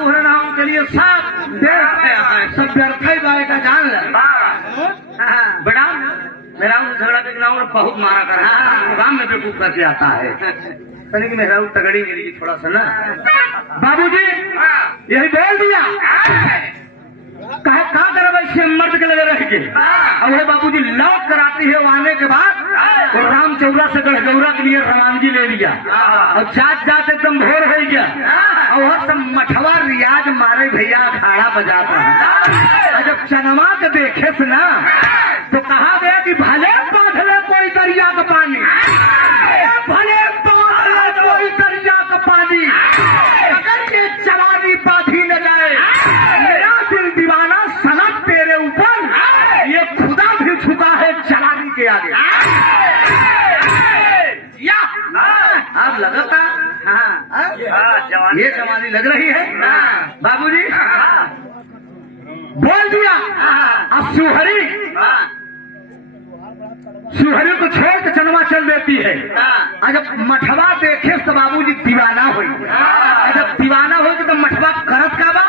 हरन हम के लिए सब सब व्यर्थ बाय का जान ले बेटा। मेहरारू झगड़ा के नाम बहुत मारा कर गांव में बेवकूफ करके आता है। कहने की मेहरारू तगड़ी मिली थोड़ा सा ना। बाबूजी यही बोल दिया, कहा का करब ऐसे मर्द के लगे रह के। अब वो बाबूजी लौट कर आती है, वो आने के बाद वो राम चौरा से गढ़गौरा के लिए रवानगी ले लिया और जात जात एकदम भोर हो गया। और सब मठवा रियाज मारे भैया अखाड़ा बजाता है। जब चनमा के देखे से ना तो कहा गया कि भले बांधले कोई दरिया का पानी, भले बांधले कोई दरिया का पानी, अगर ये जवानी बांधी न जाए, मेरा दिल दीवाना सनक तेरे ऊपर, ये खुदा भी झुका है जवानी के आगे। या आप लगता ये जवानी लग रही है बाबूजी। बोल दिया अब शिवहरि को छोड़ के चनमा चल देती है। जब मठवा देखे तो बाबूजी दीवाना हुई, जब दीवाना हो तो मठवा करत का बा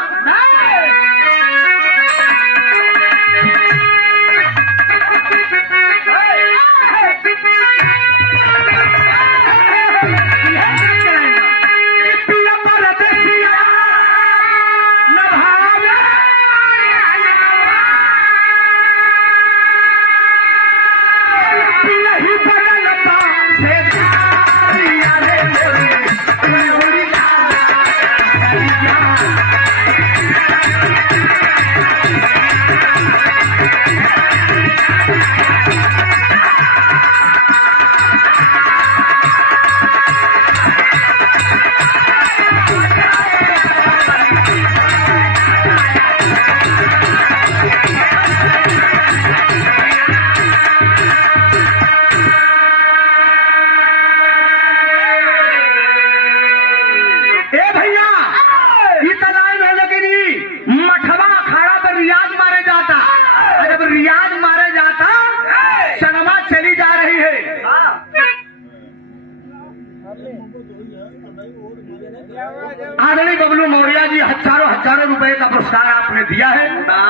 भाई बबलू मौर्य जी हजारों रुपए का पुरस्कार आपने दिया है।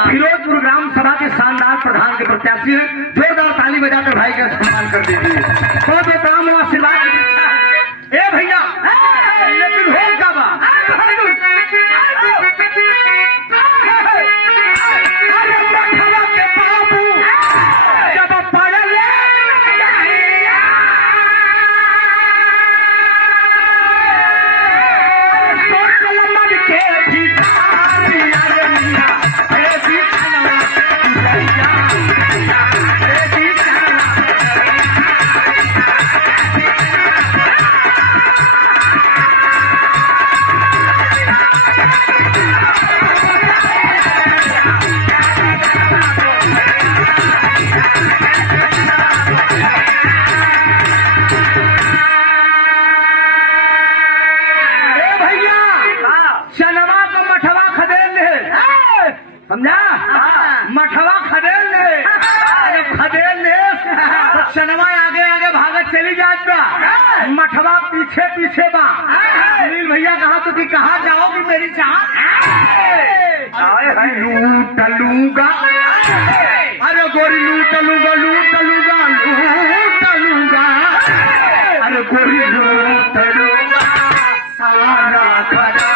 फिरोजपुर ग्राम सभा के शानदार प्रधान के प्रत्याशी हैं। जोरदार ताली बजाकर भाई का सम्मान कर दीजिए। बहुत प्रणाम और आशीर्वाद की इच्छा है। ए भैया लेकिन हो क्या बा अरे मठवा के बाबू जब पढ़ले समझा मठवा खदेल ले खदेल ले तो चनवा आगे आगे भागत चली जात बा मठवा पीछे पीछे बा। सुनील भैया कहा तो कि कहाँ जाओगी मेरी चाह लूट लूंगा अरे गोरी लूट लूंगा लूट लूंगा लूट लूंगा अरे गोरी लूट लूंगा सारा खजाना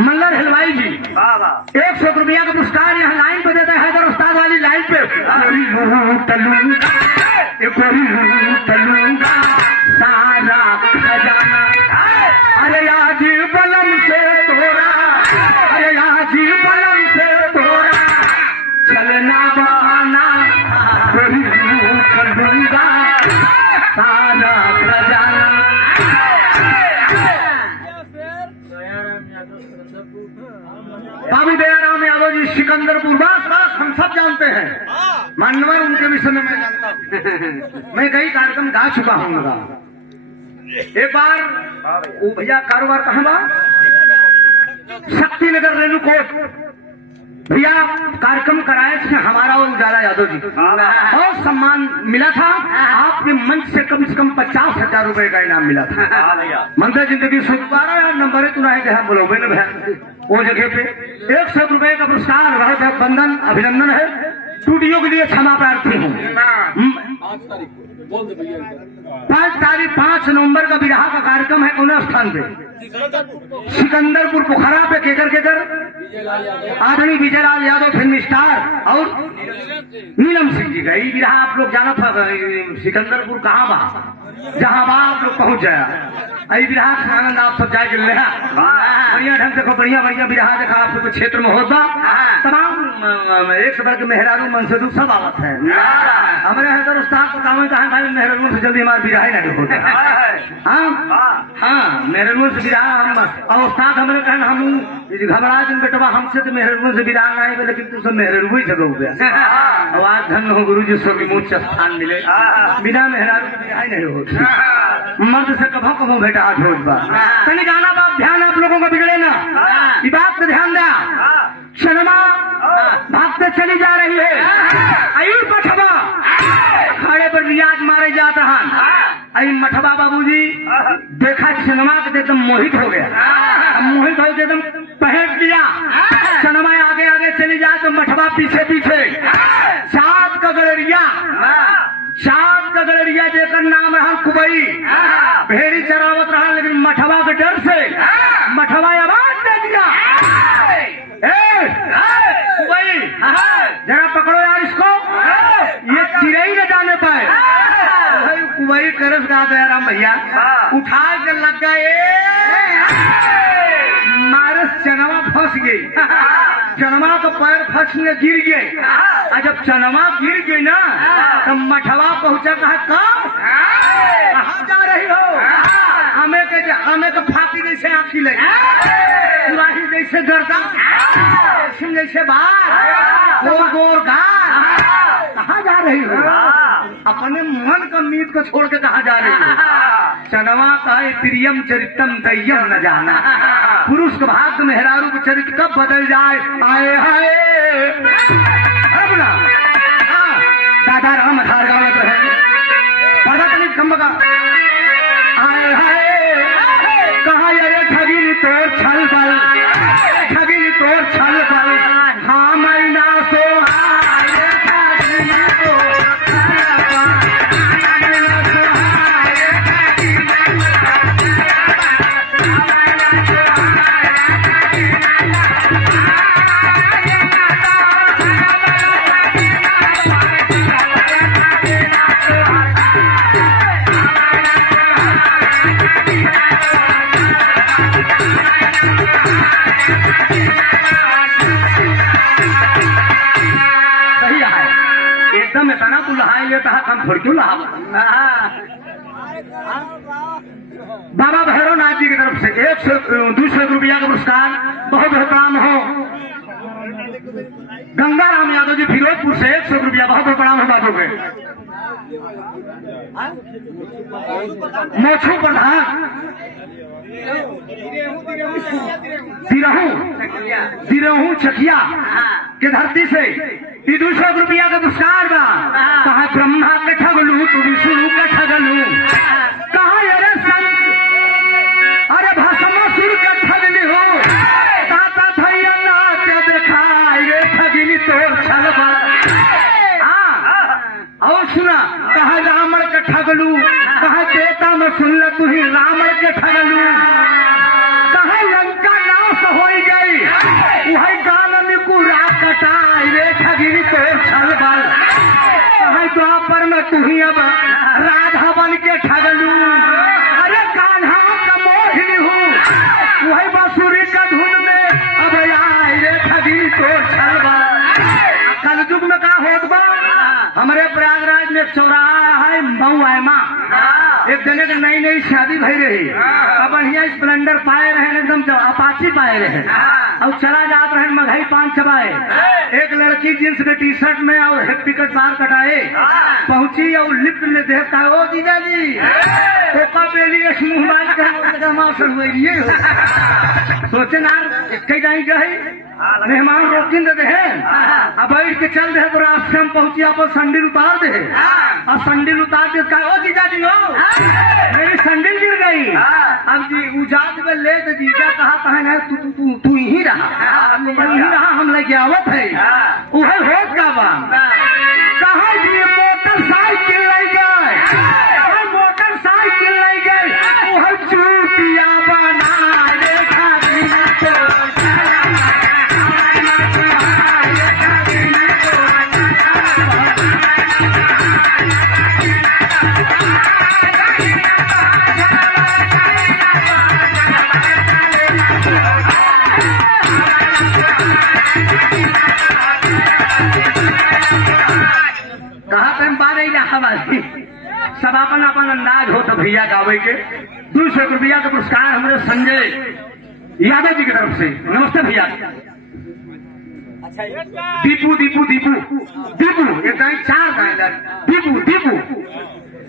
मल्लर हलवाई जी 100 रुपया का पुरस्कार यहाँ लाइन पे देता है। हैदर उस्ताद वाली लाइन पे सारा खजाना अरे आज बलम से तोरा अरे आज बलम से तोरा चलना बहाना लूट लूंगा सारा खजाना। बाबू दयाराम यादव जी सिकंदरपुर बस बस हम सब जानते हैं। मान्यवर उनके विषय में मैं जानता हूँ। मैं कई कार्यक्रम गा चुका हूँ उनका। एक बार वो भैया कारोबार कहाँ बा शक्तिनगर रेणुकोट भैया कार्यक्रम कराए थे हमारा और उजाला यादव जी बहुत सम्मान मिला था। आपके मंच से कम 50,000 रुपए का इनाम मिला था। मंदिर जिंदगी सुधारा नंबर है तुम्हारे जहाँ बोलोगे ना भैया वो जगह पे 100 रुपए का पुरस्कार बहुत बंधन अभिनंदन है। स्टूडियो के लिए क्षमा प्रार्थी हूँ। 5 नवंबर का विवाह का कार्यक्रम है कौन स्थान पे सिकंदरपुर पोखरा पे केकर आदरणीय विजयलाल यादव फिल्म स्टार और नीलम सिंह जी का ये विवाह आप लोग जाना था। सिकंदरपुर कहाँ बा जहाँ बा आप लोग पहुँच जाया। अभी विराह का आनंद आप सब जाए बढ़िया ढंग से बढ़िया विराह देखा आप सबके क्षेत्र में होता तमाम एक सबर के मेहरारू मन से सब आवत है। हमारे हैदर उस्ताद को काम कहा भाई मेहरारू से जल्दी हमारे विराह नहीं होता। हाँ मेहरारू से विराह हम और उस्ताद हमारे कहना हम घबरा दिन बेटवा हमसे तो मेहरारू से विराह नहीं लेकिन तू सब मेहरारू ही जगह गया। आवाज धन हो गुरु जी सब मुझ स्थान मिले बिना मेहरारू के विराह नहीं होती। मर्द से कभो कभो बेटा रोज बात तनी गाना बात ध्यान आप लोगों का बिगड़े ना ये बात पे ध्यान दिया। शर्मा भागते चली जा रही है अयूर मठबा खड़े पर रियाज मारे जाता है। आई मठबा बाबूजी देखा सिनेमा के एकदम मोहित हो गया। मोहित हो गया एकदम पहट लिया। सिनेमा आगे आगे चली जाए तो मठबा पीछे पीछे सात का गड़रिया जेकर नाम रहा कुबई भेड़ी चरावत रहा लेकिन मठवा के डर से मठवा आवाज दे दिया कुबई जरा पकड़ो यार इसको ये चिड़ई न जाने पाए। कुबई करस गा दे राम भैया उठा के लग गए मारे चनवा फंस गई। चनवा का पैर फंस के गिर गए और जब चनवा गिर गई ना तो मठवा पहुंचा कहाँ जा रही हो? हमें के फाती जैसे आँखी लगी, सुराही जैसे गर्दन, रेशम जैसे बाल, गोर गोर गाल, कहाँ जा रही हो? अपने मन का मीत को छोड़ के कहाँ जा रही हो? चनवा कहे प्रियम चरितम दय्यम न जाना, पुरुष का भाग मेहरारू का चरित्र कब बदल जाए। आए हाय अब ना दादा राम धार गावत रहे पर्दा तनी कम का। आए हाय कहा अरे ठगिन तोर छल बल, ठगिन तोर छल बल, हाँ मैना सो एकदम इतना तू लहाई लेता है हम क्यों लहा। बाबा भैरव नाथ जी की तरफ से 100 रुपया का पुरस्कार, बहुत बहुत प्रणाम हो। गंगाराम यादव जी फिरोजपुर से 100 रुपया, बहुत बहुत प्रणाम हो बाबू के। मोछू प्रधान दिरहू चकिया के धरती से 200 रुपया का पुरस्कार बा। कहा ब्रह्मा के ठगलू तू विष्णु के ठगलू, कहा अरे संत अरे भस्मासुर के ठगली हो, ताता भैया नाच दिखाई रे ठगिनी तोर छल बल। और सुना कहा रावण के ठगलू, कहा देता में सुन ल तू ही रावण के ठगलू, कहा लंका नाश हो गई वही गाल में कुरा कटाई रे ठगिनी तोर छल बल। कहा द्वापर में तू ही अब राधा बन के ठगलू, अरे कान्हा का मोहिनी हूँ वही बांसुरी का धुन में अब आई रे ठगिनी तोर छल बल। कल युग में का होत बा, हमारे प्रयागराज में एक चौराहा है मऊ आयमा, एक जने के नई नई शादी भई रही, अब बढ़िया स्प्लेंडर पाए रहे, एकदम अपाची पाए रहे, और चला जात रहे मघई पान चबाए। एक लड़की जींस के टी शर्ट में और हैप्पी कट बाल कटाए पहुंची और लिफ्ट में देखता है, ओ जीजा जी कोका बेली मुंह मार के मार हुए सोचे ना कई जाई गए मेहमान रोकिन दे अब बैठ के चल रहे तो रास्ते हम पहुंची, आप संडिल उतार दे और संडिल उतार दे कहा, ओ जीजा जी हो मेरी संडिल गिर गई। अब जी उजात में ले तो जीजा कहा है तू ही रहा हम लेके आवत है वह हो का बा। कहा जी मोटरसाइकिल ले गए, मोटरसाइकिल ले गए वह चूतिया बना देखा सब अपन अपन अंदाज हो तो भैया गावे के 200 रुपया का पुरस्कार हमारे संजय यादव जी की तरफ से। नमस्ते भैया। दीपू दीपू दीपू दीपू एक गाय 4 गाय दीपू दीपू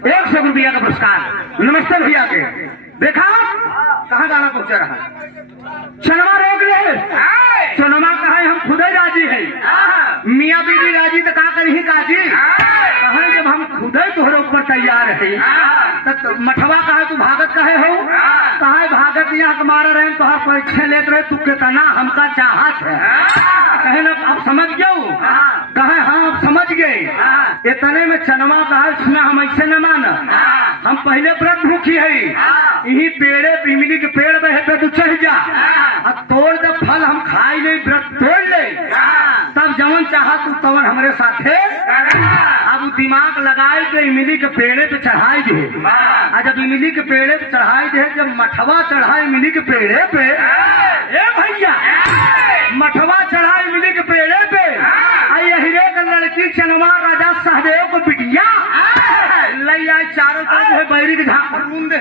100 रुपया का पुरस्कार। नमस्ते भैया के। देखा कहाँ गाना पहुंचा रहा, चनवा रोक ले, चनमा कहे हम खुद ही राजी है, मियाँ बीबी राजी तो का करी काजी, कहे जब हम खुद ही तुहरे ऊपर तैयार है तो मठवा कहे तू भागत कहे हो, कहे भागत यहाँ कमारा रहे तुहार परीक्षा लेते रहे तू कितना हमका चाहत है, कहे ना अब समझ गये, कहे हाँ अब समझ गए। इतने में चनवा कहा सुना हम ऐसे न माना, हम पहले व्रत भूखी है, यही पेड़े इमली के पेड़ में पे तू चढ़ जा और तोड़ दे फल हम खाई नहीं, व्रत तोड़ ले तब जवन चाहा तू तवन हमारे साथे। अब दिमाग लगाए के इमली के पेड़े पे चढ़ाई दे, और जब इमली के पेड़े पे चढ़ाई दे, जब मठवा चढ़ा इमली के पेड़े पे, ए भैया मठवा चढ़ा इमली के पेड़े पे, आई हिरे का लड़की की चनवा राजा सहदेव को बिटिया लई आई चारों तरफ है बैरी के झांक रूंदे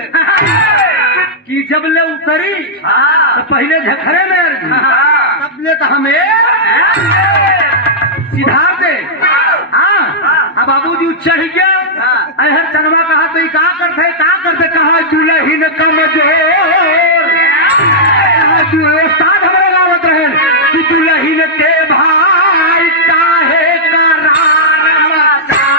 कि जब ले उतरी तो पहले झखरे में अर्जी तब ले तो हमें सिधार दे। अब बाबूजी चढ़ गया अहर चनवा कहा तो का करते कहा दुल्ही ने कमजोर उस्ताद हमारे लावत रहे कि दुल्ही ने के भाई काहे करार मचाया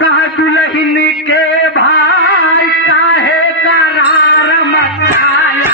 कहा दुल्हन के भाई काहे करार मचाया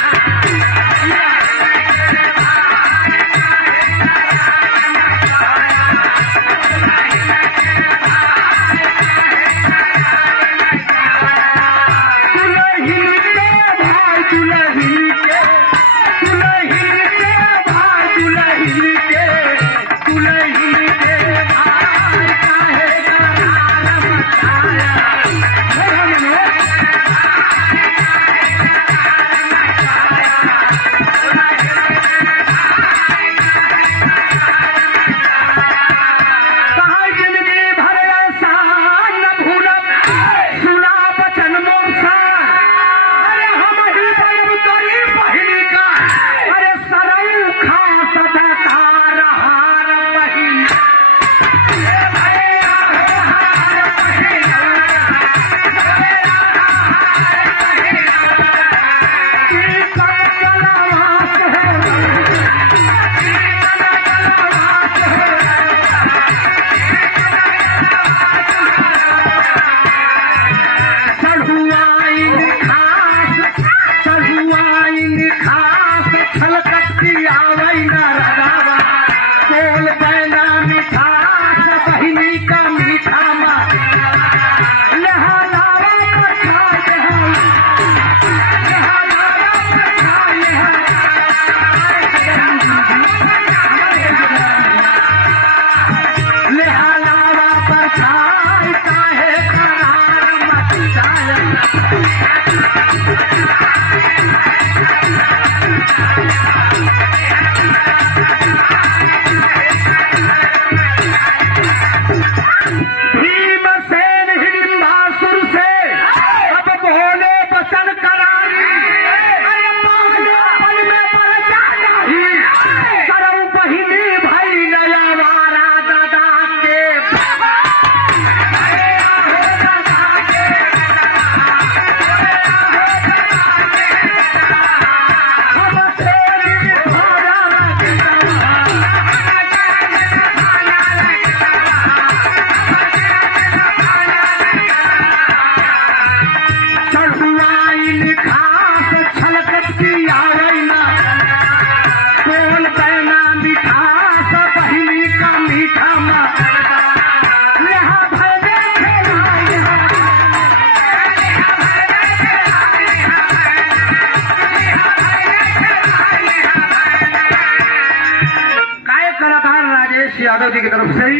यादव जी की तरफ से ही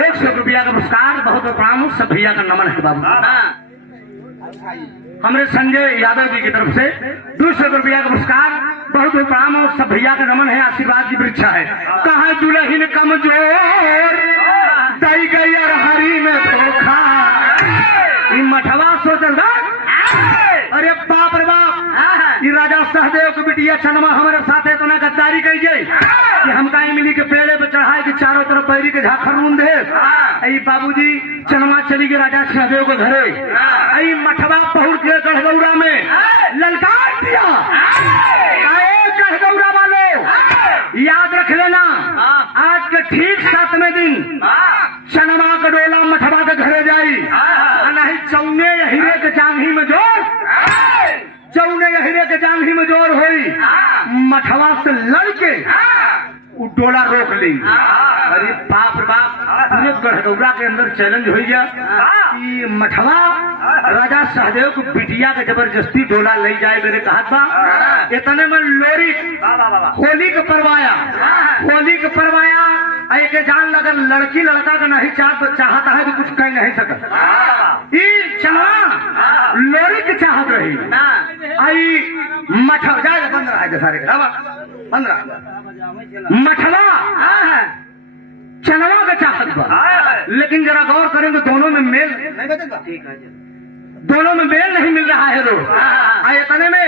100 रुपया का पुरस्कार बहुत प्रणाम सब भैया का नमन है बाबू। हमारे संजय यादव जी की तरफ से 200 रुपया का पुरस्कार बहुत प्रणाम और सब भैया का नमन है आशीर्वाद की वृक्षा है। कहा दुल्हन कमजोर दई गई और हरी में धोखा मठवा सोचल अरे बाप रे बाप ये राजा सहदेव के बिटिया चनमा हमारे साथ है तो ना गद्दारी कही गई कि हम कहीं मिली के पेड़े पे चढ़ाए के चारों तरफ पैरी के झाखर रूंद है। बाबूजी चनमा चली गई राजा सहदेव के घरे आई मठवा पहुंच के गढ़गौरा में ललकार दिया। गढ़गौरा वाले याद रख लेना आज के ठीक 7वें दिन चनमा का डोला मठवा के घरे जाई नहीं चौने हीरे के जांघी में जोर चौने हीरे के जांघी में जोर हुई मठवा से लड़के वो डोला रोक ली। अरे बाप रे बाप, पूरे गढ़गौरा के अंदर चैलेंज हो गया कि मठवा राजा सहदेव को बिटिया के जबरदस्ती डोला ले जाए। मेरे कहा था इतने में लोरी होली के परवाया, होली के परवाया एक जान लगा लड़की लड़का का नहीं चाहता है तो कुछ कह नहीं सकता। ई चलवा लोरी की चाहत रही आई मठवा जाए 15 है सारे 15 मठवा चलवा का चाहत बा। लेकिन जरा गौर करें तो दोनों में मेल नहीं बचेगा, दोनों में मेल नहीं मिल रहा है। रोज इतने में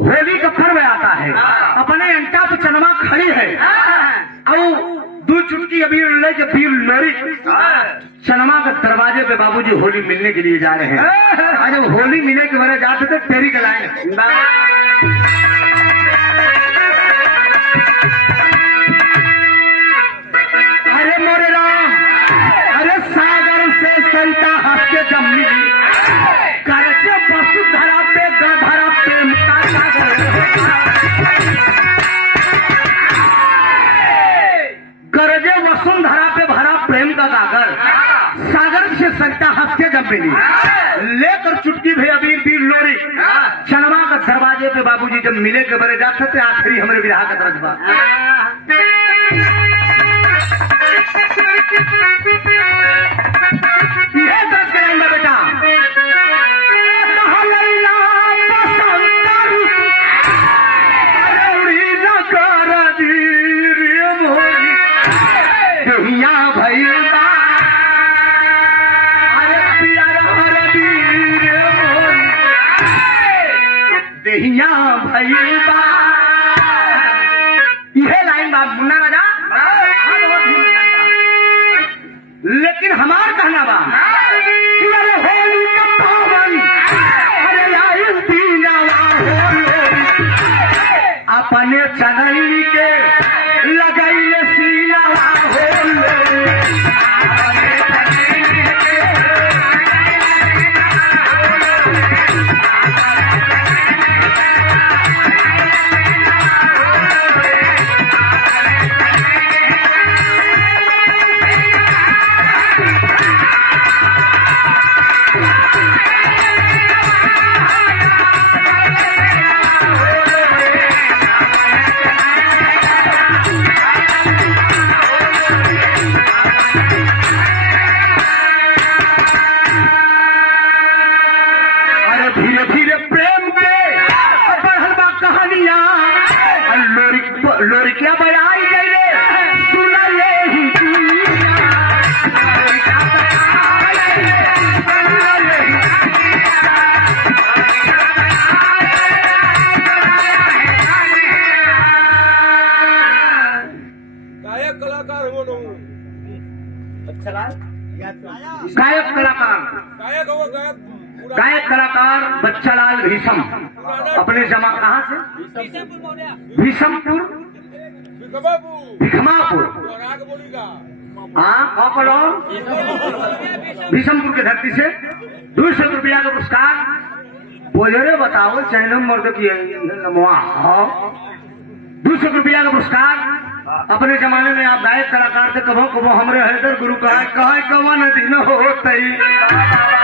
होली का पर्व आता है, अपने अंटा पे चनवा खड़ी है और 2 चुटकी अबीर लेके पीर लोरी चनमा के दरवाजे पे बाबूजी होली मिलने के लिए जा रहे हैं। आज जब होली मिलने के बारे जाते थे तेरी गलाएं अरे मोरे राम, अरे सागर से सरिता हंस के जब मिली करके वसुधरा पे गधरा प्रेम का गरजे वसुंधरा पे भरा प्रेम का गागर। सागर से सरिता हंस के जब मिली लेकर चुटकी भे अबीर पीर लोरी चनवा का दरवाजे पे बाबूजी जब मिले के बरे जाते थे आखिरी हमारे विवाह का तरजबा ये दर्ज करेंगे बेटा। दहिया भैया यह लाइन बात मुन्ना राजा लेकिन हमार कहना बा कि अरे होली का पावन अरे लाइन दीनावा अपने चनैली के लगाइले सीनावा लोरिकिया बनाई गई सुना ये गायक कलाकार हो गायक कलाकार गायक कलाकार बच्चालाल भीषम अपने जमा कहाँ से भीषमपुर भिखमापुर हाँ भीषमपुर की धरती से 200 रुपया का पुरस्कार बोझरे बताओ चैनल मर्द की 200 रुपया का पुरस्कार। अपने जमाने में आप गायक कलाकार थे कबो कबो हमरे हैदर गुरु कहे कवन दिन होतई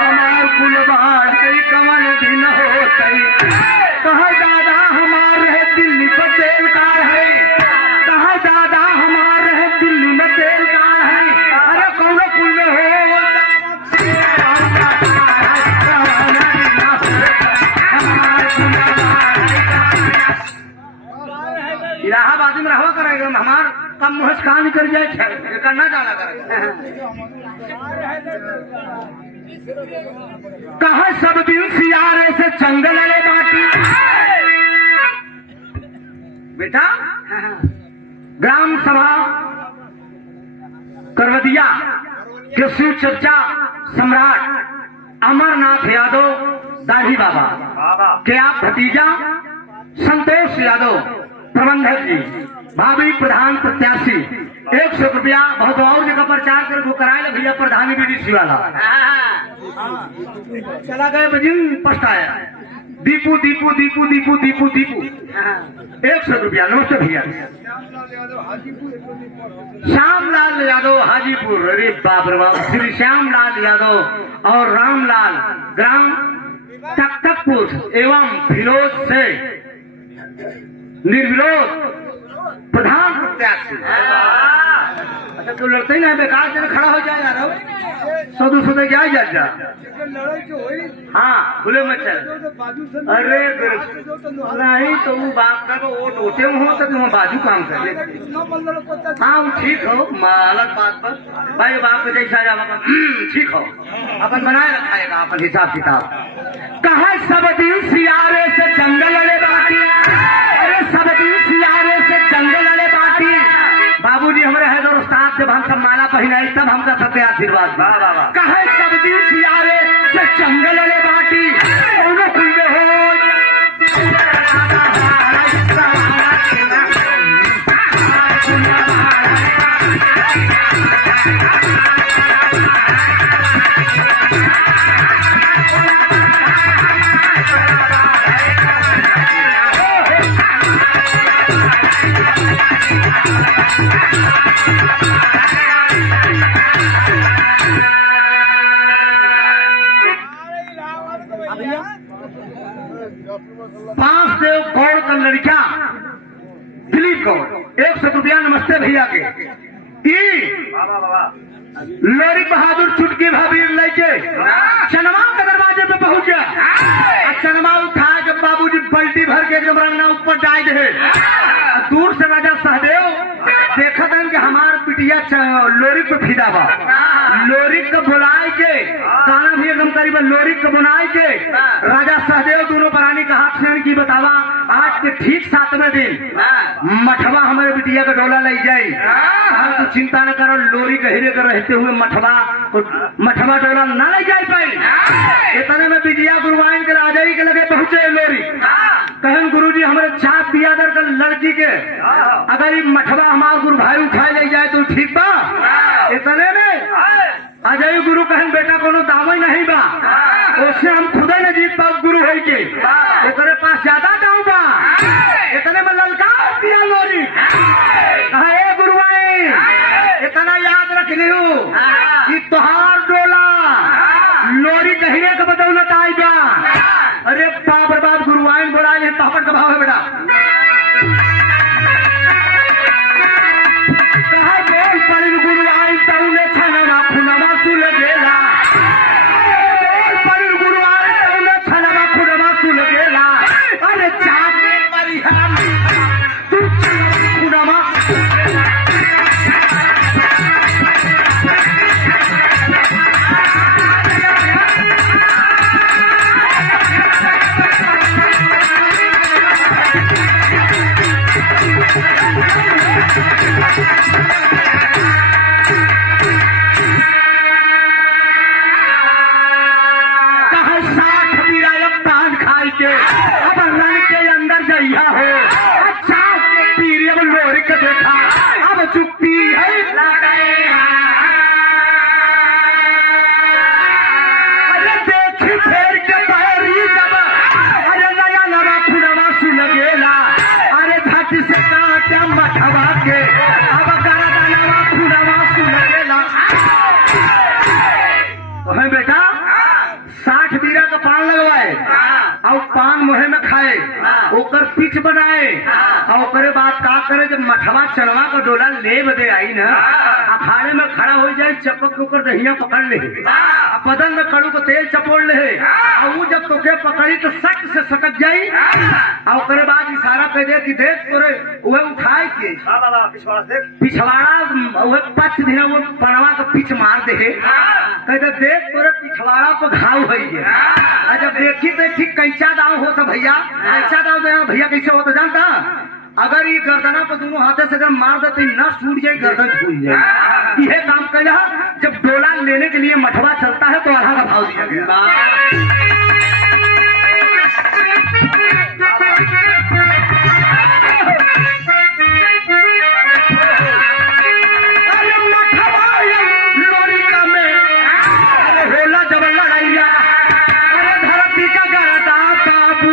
हमार कुलबाड़ कवन दिन होतई कहे दादा हमार रहे दिल्ली पर तेल कार है कहे दादा हमार रहे दिल्ली में तेल कार है अरे कौन कुल में हो इलाहाबाद में रहवा करेगा हमार कम मुहस कहाँ निकल जाए करना जाना करेगा कहा सब दिन सियारे से जंगल अरे बाटी बेटा ग्राम सभा करवदिया के शिव चर्चा सम्राट अमरनाथ यादव दाढ़ी बाबा के आप भतीजा संतोष यादव प्रबंधक जी भाभी प्रधान प्रत्याशी 100 रुपया बहुत और जगह प्रचार कर वो कराए भैया प्रधानी बीडीसी वाला चला गए बजिन पछताया दीपू दीपू दीपू दीपू दीपू दीपू 100 रुपया। नमस्ते भैया। श्यामलाल यादव हाजीपुर। अरे बाप रे बाप। श्री श्यामलाल यादव और रामलाल ग्राम तख्तपुर एवं फिरोज से निर्विरोध प्रधान प्रत्याशी। अच्छा तो लड़ते ही ना बेकार से खड़ा हो जाए यार। सदु सदे क्या जा हाँ खुले में चल। अरे नहीं तो वो बाप का वोट होते हो तो तुम बाजू काम कर ले। हाँ वो ठीक हो अलग बात पर भाई बाप का जैसा जावा ठीक हो अपन बनाए रखाएगा अपन हिसाब किताब। कहा सब दिन सियारे से जंगल अड़े बाकी। अरे सब दिन सियारे से जंगल अड़े बाकी। बाबूजी हमारे हैदर उस्ताद जब हम सब माला पहनाई तब हमका सबके आशीर्वाद। कहे सब दिन सियारे से जंगल अड़े बाटी। खुले हो पांच देव गौड़ का लड़का दिलीप गौड़ 100 रुपया। नमस्ते भैया के। लोरी बहादुर चुटकी भाभी लेके चनमा के दरवाजे पे पहुंच गया। चनमा उठा के बाबूजी बल्टी भर के एकदम रंगना ऊपर डाल दे। दूर से राजा सहदेव देखा था कि हमार पिटिया लोरी पे फिदा बा। लोरी को बुलाए के गाना भी एकदम करीब लोरी को बुलाए के राजा सहदेव दोनों प्राणी का हाथ छीन की बतावा आज के ठीक 7वें दिन मठवा हमारे बिटिया का डोला ले जाये। तो चिंता न करो लोरी कहिरे कर रहते हुए मठवा डोला न ले जाए पाई। इतने में बिटिया गुरुवाइन के राजाई के लगे पहुंचे लोरी। कहन गुरुजी हमारे चाप पिया दर कर लड़की के अगर ये मठवा हमारे गुरु भाई उठाए ले जाए तो ठीक बा। इतने में अजय गुरु कहन बेटा कोनो दावा नहीं बा उससे हम खुद न जीत पाओ गुरु है के ओकरे पास ज्यादा दाव बा। इतने में ललकार दिया लोरी। कहा ए गुरुवाई इतना याद रख लियो कि तोहार डोला लोरी कहिए का बदौलत आई बा। अरे बाप रे बाप गुरुवाइन बोला पापड़ का भाव है बेटा। कहा बोल पड़ी गुरुवाइन तौने छनवा खुनवा सुल गेला। बोल पड़ी गुरुवाइन तौने छनवा खुनवा सुल गेला। अरे चाके परिहाम तू खुनवा अब रण के अंदर जइया हो। अच्छा पीरी अब लोरी के देखा अब चुप्पी है। अरे देखी फेर के पैरी जब अरे नया नवा खुनवा सुन गेला। अरे धट से काटे मठवा के अब गरदा नवा खुनवा सुन गेला। तो है बेटा 60 बीरा का पान लगवाए और पान मुहे में खाए ओकर पिच बनाए और ओकरे बाद का करे जब मठवा चनवा का डोला ले बदे आई ना अखाड़े में खड़ा हो जाए चपक के ऊपर दहिया पकड़ ले बदन में कड़ू को तेल चपोड़ ले और वो जब तोके पकड़ी तो सट से सटक जाई और ओकरे बाद इशारा कर दे कि देख तोरे वह उठाए के पिछवाड़ा वह पच दिन वो पनवा का पिच मार दे कहते देख तोरे पिछवाड़ा पर घाव हो गया। जब देखी तो ठीक कैसा दाव हो तो भैया कैसा दाव दे भैया कैसे हो तो जानता अगर ये गर्दना पर दोनों हाथे से अगर मार देते नस टूट जाए गर्दन छूट जाए। यह काम कहला जब डोला लेने के लिए मठवा चलता है तो आधा का भाव दिया गया। होला जब लड़ाइया अरे धरती का गरदा बाबू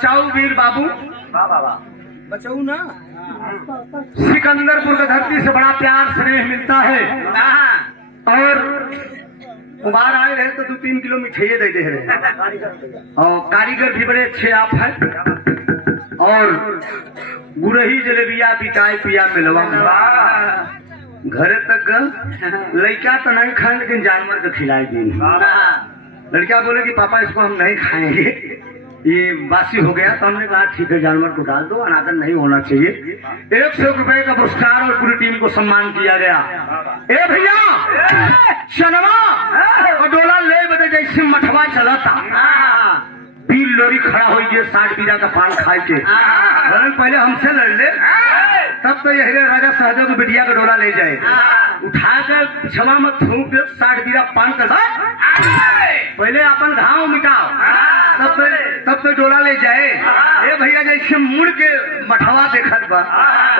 बचाओ वीर बाबू, वाह वाह वाह। बचाऊ ना। सिकंदरपुर की धरती से बड़ा प्यार स्नेह मिलता है। और बाहर आए रहे तो 2-3 किलो मिठाइए दे दे रहे, और कारीगर भी बड़े अच्छे आप हैं, और गुरही जलेबिया पिटाई पिया मिलवा घरे तक लड़का तो नहीं खाए लेकिन जानवर को खिलाई दी। लड़का बोले कि पापा इसको हम नहीं खाएंगे, ये बासी हो गया। तो हमने कहा ठीक है जानवर को डाल दो, अनादर नहीं होना चाहिए। 100 रुपए का पुरस्कार और पूरी टीम को सम्मान किया गया। ए भैया चनवा और डोला ले बदे जैसे मठवा चला था, पीर लोरी खड़ा हो गए 60 बीरा का पान खाए के। पहले हमसे लड़ ले, तब तो यही राजा सहदेव की बिटिया का डोला ले जाए, उठा कर क्षमा मत थूक 60 बीरा पान कर पहले अपन घाव मिटाओ, तब तो डोला ले जाए। ए भैया जैसे मुड़ के मठवा देखत बा,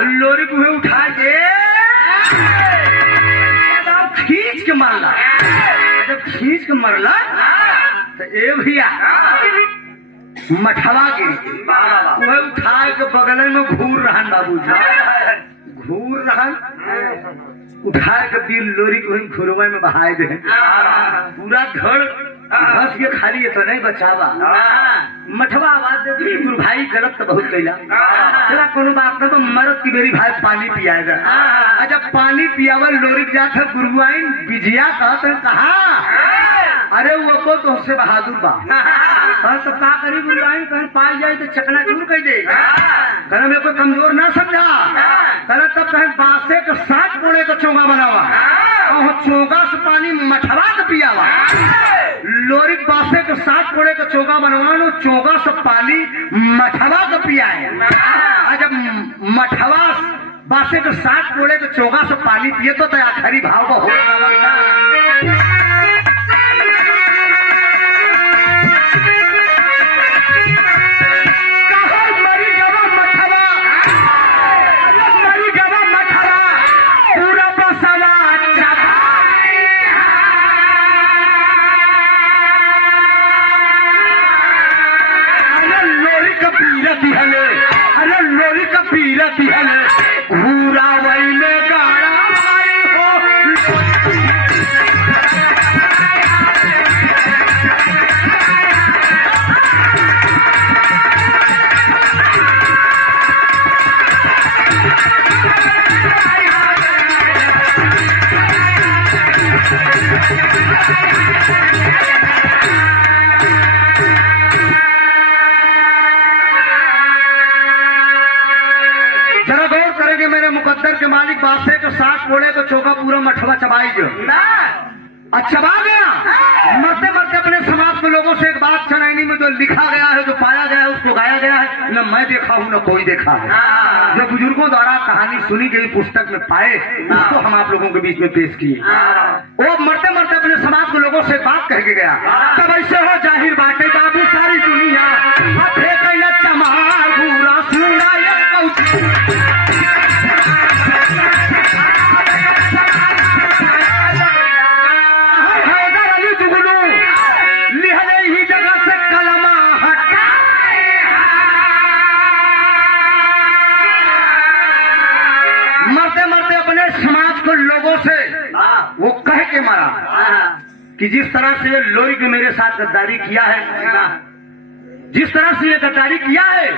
लोरी को उठा के खींच के मारला। जब खींच के मरला तो ए भैया मठवा के वह उठा के बगल में घूर रहन बाबूजी, घूर रहन उठा के बिल लोरी को घुरवा में बहाए दे, पूरा धड़ घस के खाली तो नहीं बचावा। मठवा आवाज दे गुरु भाई गलत तो बहुत कैला, तेरा कोनो बात न तो मरद की मेरी भाई पानी पियाएगा। जब पानी पियावा लोरी जात है गुरुआइन बिजिया कहते कहा अरे वो तो उससे बहादुर बा, तो का करी गुरुआइन कहीं पाई जाए तो चकना चूर कर दे, कहना मेरे को कमजोर ना समझा, कहना तब कहीं बांसे के 60 कोड़े का चोंगा बनावा, और चोंगा से पानी मठवा के पियावा। लोरी बांसे के 60 कोड़े का चोंगा बनवा, चोंगा से पानी मठवा के पियाए। जब मठवा बांसे के 60 कोड़े के चोंगा से पानी पिए तो आखिरी भाव का हो। अरे लोरी का पीरा दिहले भूरा वही में गाड़ा हो। जरा गौर करेंगे मेरे मुकद्दर के मालिक बादशाह के 60 कोड़े को चौका पूरा मठवा चबाई जो चबा गया। मरते मरते अपने समाज के लोगों से एक बात चनैनी में जो लिखा गया है, जो पाया गया है, उसको गाया गया है, न मैं देखा हूँ न कोई देखा है। जो बुजुर्गों द्वारा कहानी सुनी गई पुस्तक में पाए, उसको हम आप लोगों के बीच में पेश किए। वो मरते मरते अपने समाज के लोगों से बात कह के गया, तब ऐसे हो जाहिर बाटे बाबू सारी दुनिया चमार बुरा सुना ही जगह से कलमा मरते मरते अपने समाज के लोगों से वो कह के मारा कि जिस तरह से लोरी ने मेरे साथ गद्दारी किया है, जिस तरह से ये गद्दारी किया है,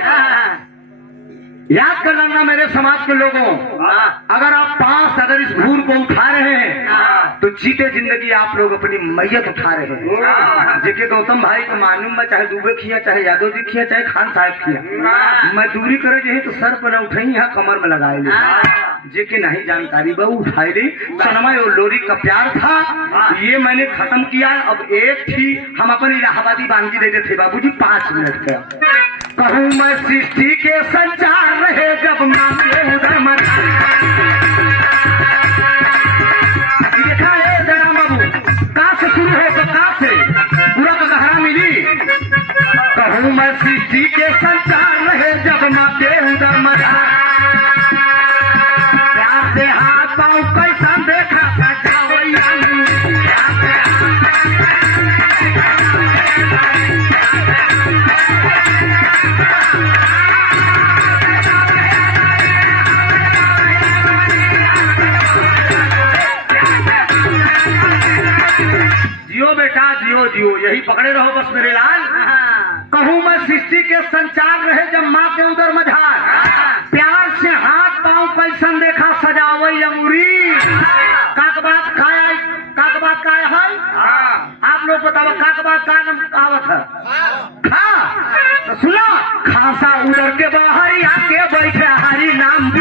याद कर लेना मेरे समाज के लोगों, अगर आप पास अगर इस भूल को उठा रहे हैं तो जीते जिंदगी आप लोग अपनी मैयत उठा रहे हैं। जेके गौतम भाई को मालूम बा, चाहे दुबे किया, चाहे यादव जी किया, चाहे खान साहब किया, मैं दूरी करे जे तो सर पर न उठाई है, कमर में लगाए ली। जेके नहीं जानकारी बा उठाई ली। सनमा और लोरी का प्यार था, ये मैंने खत्म किया। अब एक थी हम अपन इलाहाबादी बानगी देते थे बाबूजी 5 मिनट का। कहूँ मैं सृष्टि के संचार रहे जब माते उधर मर देखा है जरा बाबू कहाँ से शुरू हो तो कहाँ से पूरा का गहरा मिली। कहूँ मैं सृष्टि के संचार रहे जब माते उधर मर प्यार से हाथ पाँव कैसा देखा सजा वही जियो, यही पकड़े रहो बस मेरे लाल। कहूँ मैं सृष्टि के संचार रहे जब माँ के उदर मझार, प्यार से हाथ पाँव कैसन देखा सजावई अंगुरी। काक बात काय है? आप लोग बताओ काक बात का नाम आवत है? खा सुनो, खासा उदर के बाहर आके बैठे हरी नाम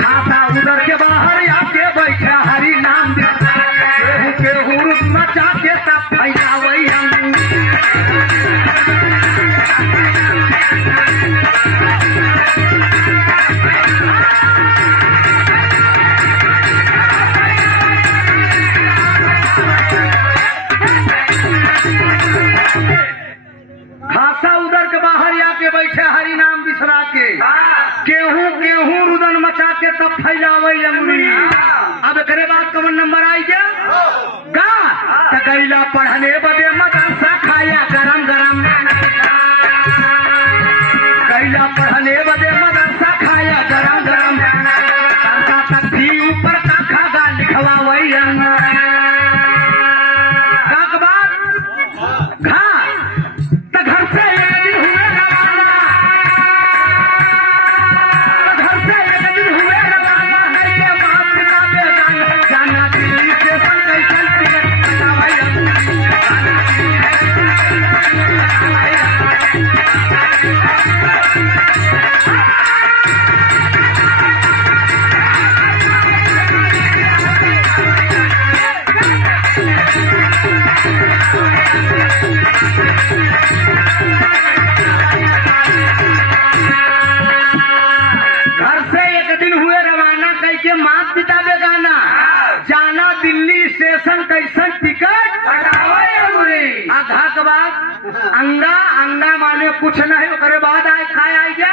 खासा उदर के बाहर आके बैठे हरी नाम केहू मचा के सब फैलावई खासा उदर के बाहर आके बैठे हरी नाम बिसरा के केहू रुदन मचा के तब फैलावई अंगुरी। अब एकरे बाद कौन नंबर आई जा गा त गैला पढ़ने बदे मदरसा खाया गरम गरम, गैला पढ़ने बदे मदरसा खाया गरम गरम, सरसा तक भी ऊपर का खागा लिखवावई काक बात घा त घर से एक दिन हुए रवाना, घर से एक दिन हुए रवाना है के बाप पिता बेगाना, जाना दिल्ली से कैसन टिकट कटावई घर से एक दिन हुए रवाना कह के मात पिता बेगाना, जाना दिल्ली स्टेशन कैसन टिकट आधा के बाद अंगा अंगा माने कुछ नहीं, ओकरे बाद आए काय आई जा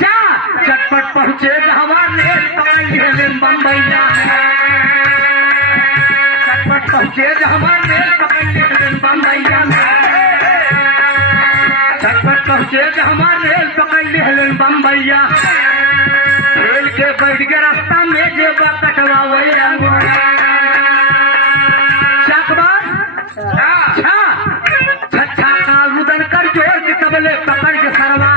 चा चटपट पहुंचे हवा रेल पकड़ लिए बम्बैया, चटपट पहुंचे हवा रेल पकड़ लिए बम्बैया, चटपट पहुंचे हमारे रेल पकड़ लिए बम्बैया, रेल के बैठ के रास्ता में जेब कटवा वही छच्छा का रुदन कर जोर के तबले पकड़ के सरवा,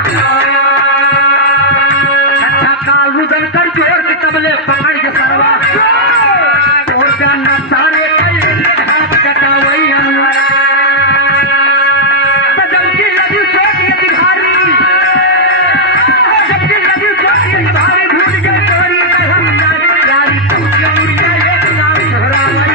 छच्छा का रुदन कर जोर के तबले पकड़ के सरवा, और जाना सारे हाथ कटावई जबकि लगी चोट भारी, जबकि लगी चोट भारी भूल गए चोरी हम यारी मुड़िया एक नाम सोहरावई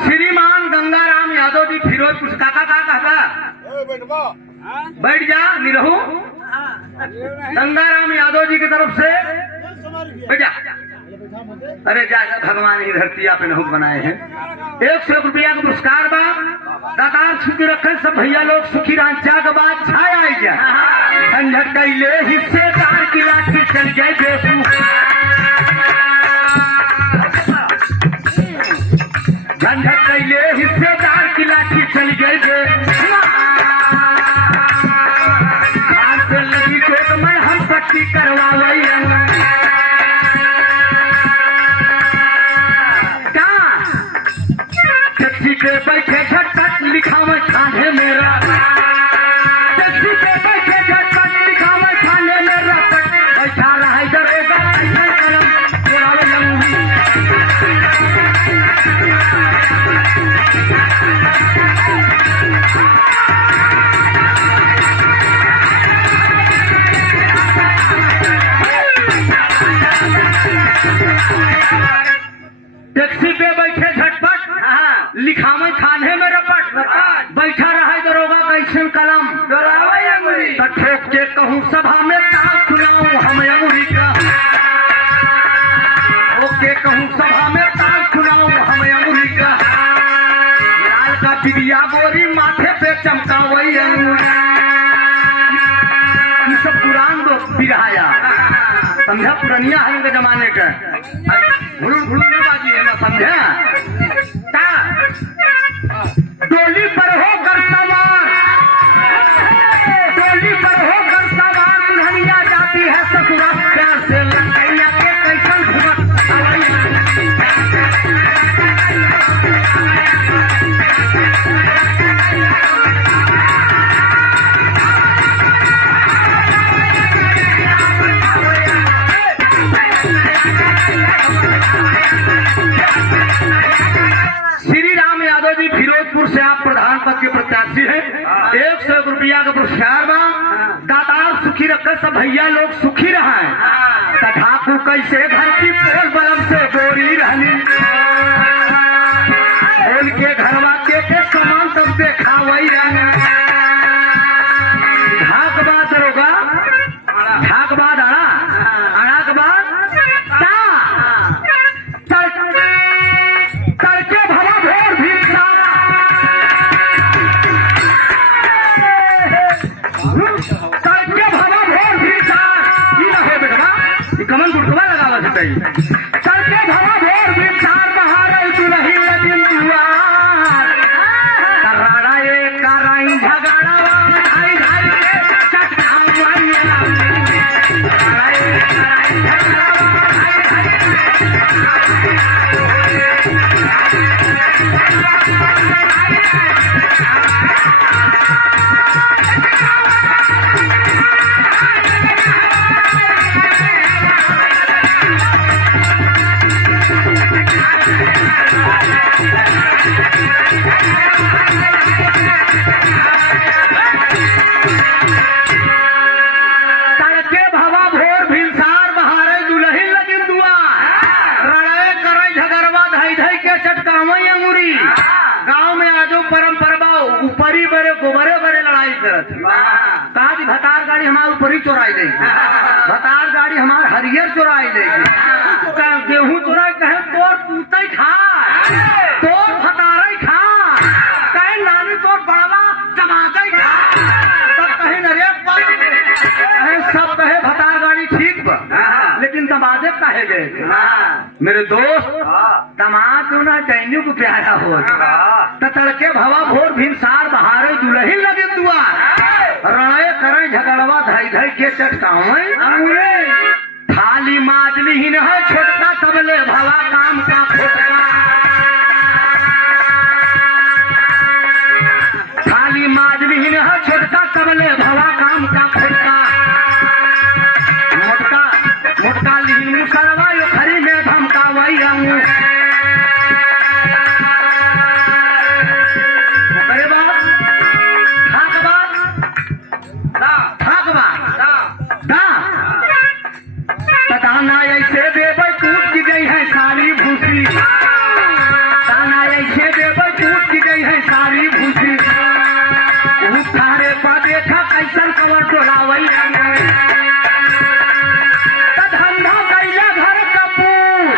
श्रीमान गंगाराम यादव जी फिरोजपुर काका का कहता बैठ जा निरहू गंगाराम यादव जी की तरफ से बैठ जा। अरे जा भगवान ही धरती पे नहुक बनाए हैं, 100 रुपया का पुरस्कार बा दातार छुट्टी रखे सब भैया लोग सुखी रांचा के बाद छाया आई जा झंझट कैले हिस्सेदार की लाठी चल जाए बेसू, झंझट कैले हिस्सेदार की लाठी चल गई लगी चोट में हम पट्टी करवावई टैक्सी पे बैठे झटपट लिखावे खाने मेरा, टैक्सी पे बैठे झटपट लिखावे खाने मेरा, बैठा रहा दरोगा कलम चोरावे लंगी टैक्सी पे बैठे झटपट लिखावे खाने में रपट, बैठा रहा दरोगा कैसन कलम ठोक के कहूँ सभा में ताल सुनाऊं हम अंगुरी का, ओके कहूँ सभा में ताल सुनाऊं हम अंगुरी का, लाल का बिबिया गोरी माथे पे चमका वही अंगुरी, ये सब पुरान लोग बिरहाया समझा पुरनिया है उनके जमाने का भुलुर भुलुर नहीं बाजी है ना समझा डोली पर हो कर सवार डोली पर हो कर सवार दुल्हनिया जाती है ससुराल प्यार से लड़कैया के कैसन भुगत श्री राम यादव जी फिरोजपुर से आप प्रधान पद के प्रत्याशी हैं। 100 रुपया का पुरस्कार बा दातार सुखी रखे सब भैया लोग सुखी रहे ठाकुर कैसे घर की पोल बलम से गोरी रहनी उनके घरवा के सामान सब देखा वही रहने ढाक बाद रोगा ढाक बाद अड़ा के बाद तड़के भला भोर भी तड़के भला भोर भी बेटवा कमल गुटवा लगावा तड़के भला भोर भी बहार दुलही लगिन दुआर कराड़ा एक कराई झगड़ा भाई भाई के चट्टा मैया कराड़ा एक कराई झगड़ा भाई भाई तड़के भवा भोर भिलसार बहारे दुलही लगिन दुआ रड़े करे झगड़वा धई धई के चटकावई अंगुरी गांव में आजो परंपरा ऊपरी बड़े गोबरे बड़े लड़ाई करत कहा कि भतार गाड़ी हमारे ऊपरी चोराई देगी भतार गाड़ी हमारे हरियर चोराई देगी गेहूं चोराई कहे तोर पूते खा तोर भतारे खा कहे नानी तोर बड़वा टमाटर खा तब कहे नरे सब कहे भतार गाड़ी ठीक बा लेकिन दमादे कहे गए मेरे दोस्त दमाद जो ना डैन्यू को प्यारा हो तड़के भवा भोर भिनसार बहारे दुलही लगे दुआ रणे करे झगड़वा धई धई के चटकावे थाली माजली ही न है छोटका तबले भवा काम का फोटका थाली माजली ही न है छोटका तबले भवा काम का फोटका मोटका मोटका लिहिन मुसलवा यो खरी में धमका वही आऊं ताना ऐसे देवे टूट की गई है सारी भूसी ताना ऐसे देवे टूट की गई है सारी भूसी उठारे पा देखा कैसन कवर टोलावई धंधा कैला घर कपूर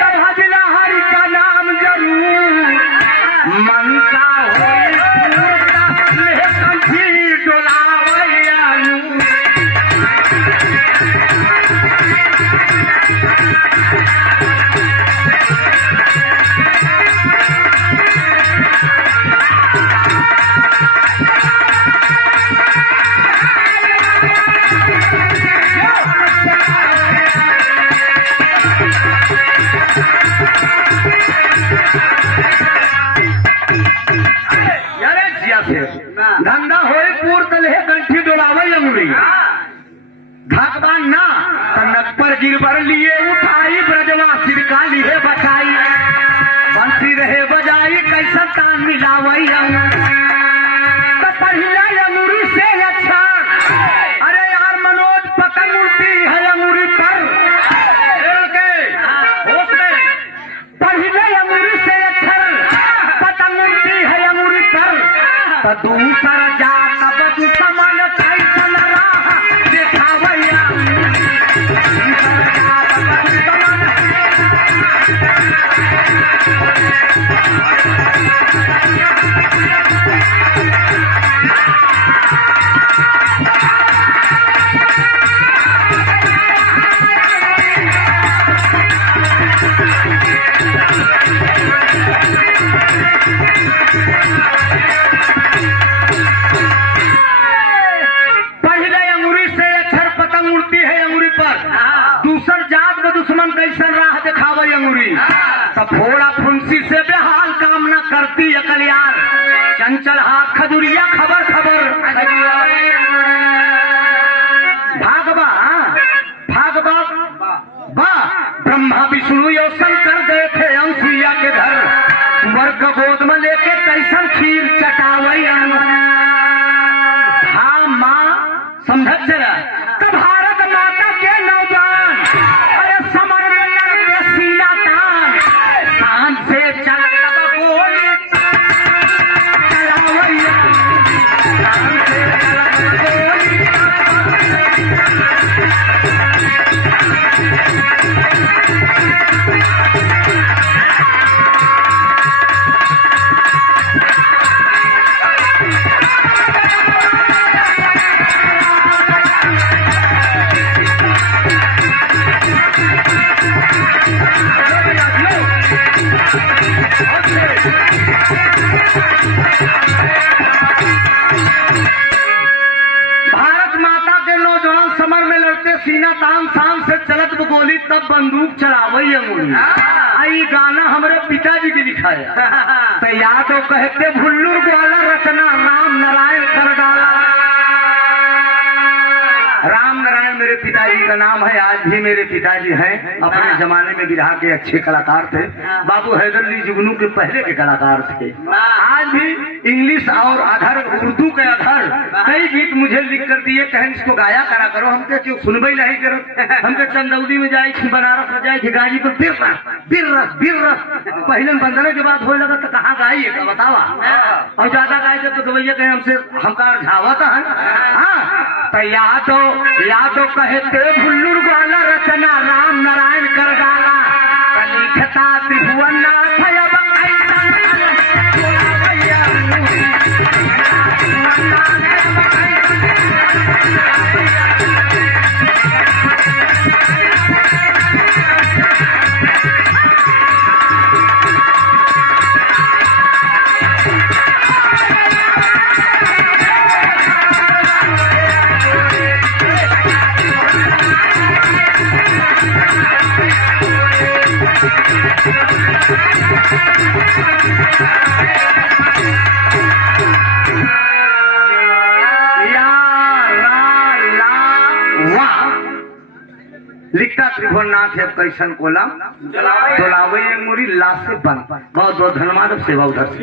तब हजला हरि का नाम जरूर मनसा कंठी टोलावई धंधा होए पूर तले कंठी डोलावई अंगुरी धाकबान ना तनक पर गिरबर लिए उठाई ब्रजवा सिरका लिए बचाई बंसी रहे बजाई कैसा तान मिलावई तो पहिला अंगुरी से अच्छा अरे यार मनोज पतंग उड़ती है अंगुरी पर होश में पहले अंगुरी से अच्छा पतंग उड़ती है अंगुरी पर तो दूसरा जा तब दुश्मन कैसन रहा देखावैया दूसरा जा तब दुश्मन कैसन राह दिखावे अंगूरी। तब फोड़ा फुंसी से बेहाल काम न करती अकलियार, चंचल हाथ खजुरिया खबर खबर भागवा भागवा बा ब्रह्मा विष्णु यो शंकर गए थे अंसुईया के घर, वर्ग गोद में लेके कैसन खीर चटावई। हाँ माँ समझत जरा, तो भारत माता के नौजवान अरे समर में लड़ते सीना तान, शान से चलता गोली चलावैया, शान से चलता गोली। भारत माता के नौजवान समर में लड़ते सीना तान, शान से चलत गोली तब बंदूक चलावई अंगूरी। आई गाना हमारे पिताजी की लिखाया, तो यादव कहते भुल्लुर ग्वाला रचना राम नारायण कर डाला। राम नारायण मेरे पिताजी का नाम है, आज भी मेरे पिताजी हैं। अपने जमाने में बिरहा के अच्छे कलाकार थे, बाबू हैदर अली जुगनू के पहले के कलाकार थे। आज भी इंग्लिश और अधर उर्दू के अधर कई गीत मुझे लिख कर दिए, कहें इसको गाया करा करो। हमके क्यों सुनबे नहीं करो, हमके चंदौली में जाए थी, बनारस में जाए थी, गाजीपुर बिर पहले बंदने के बाद हो लगा तो कहाँ गाई है बतावा, और ज्यादा गाय तो गवैया कहे हमसे हमकार झावता है। हाँ तो यादो कहते भुल्लुर ग्वाला रचना राम नारायण कर डाला, लिखता त्रिभुवन नाथ अब कैसन बोलावैया लिखता त्रिभुवननाथ है कैसन कोलम दोलावई अंगूरी ला से बन। बहुत बहुत धन्यवाद, सेवा उधर से।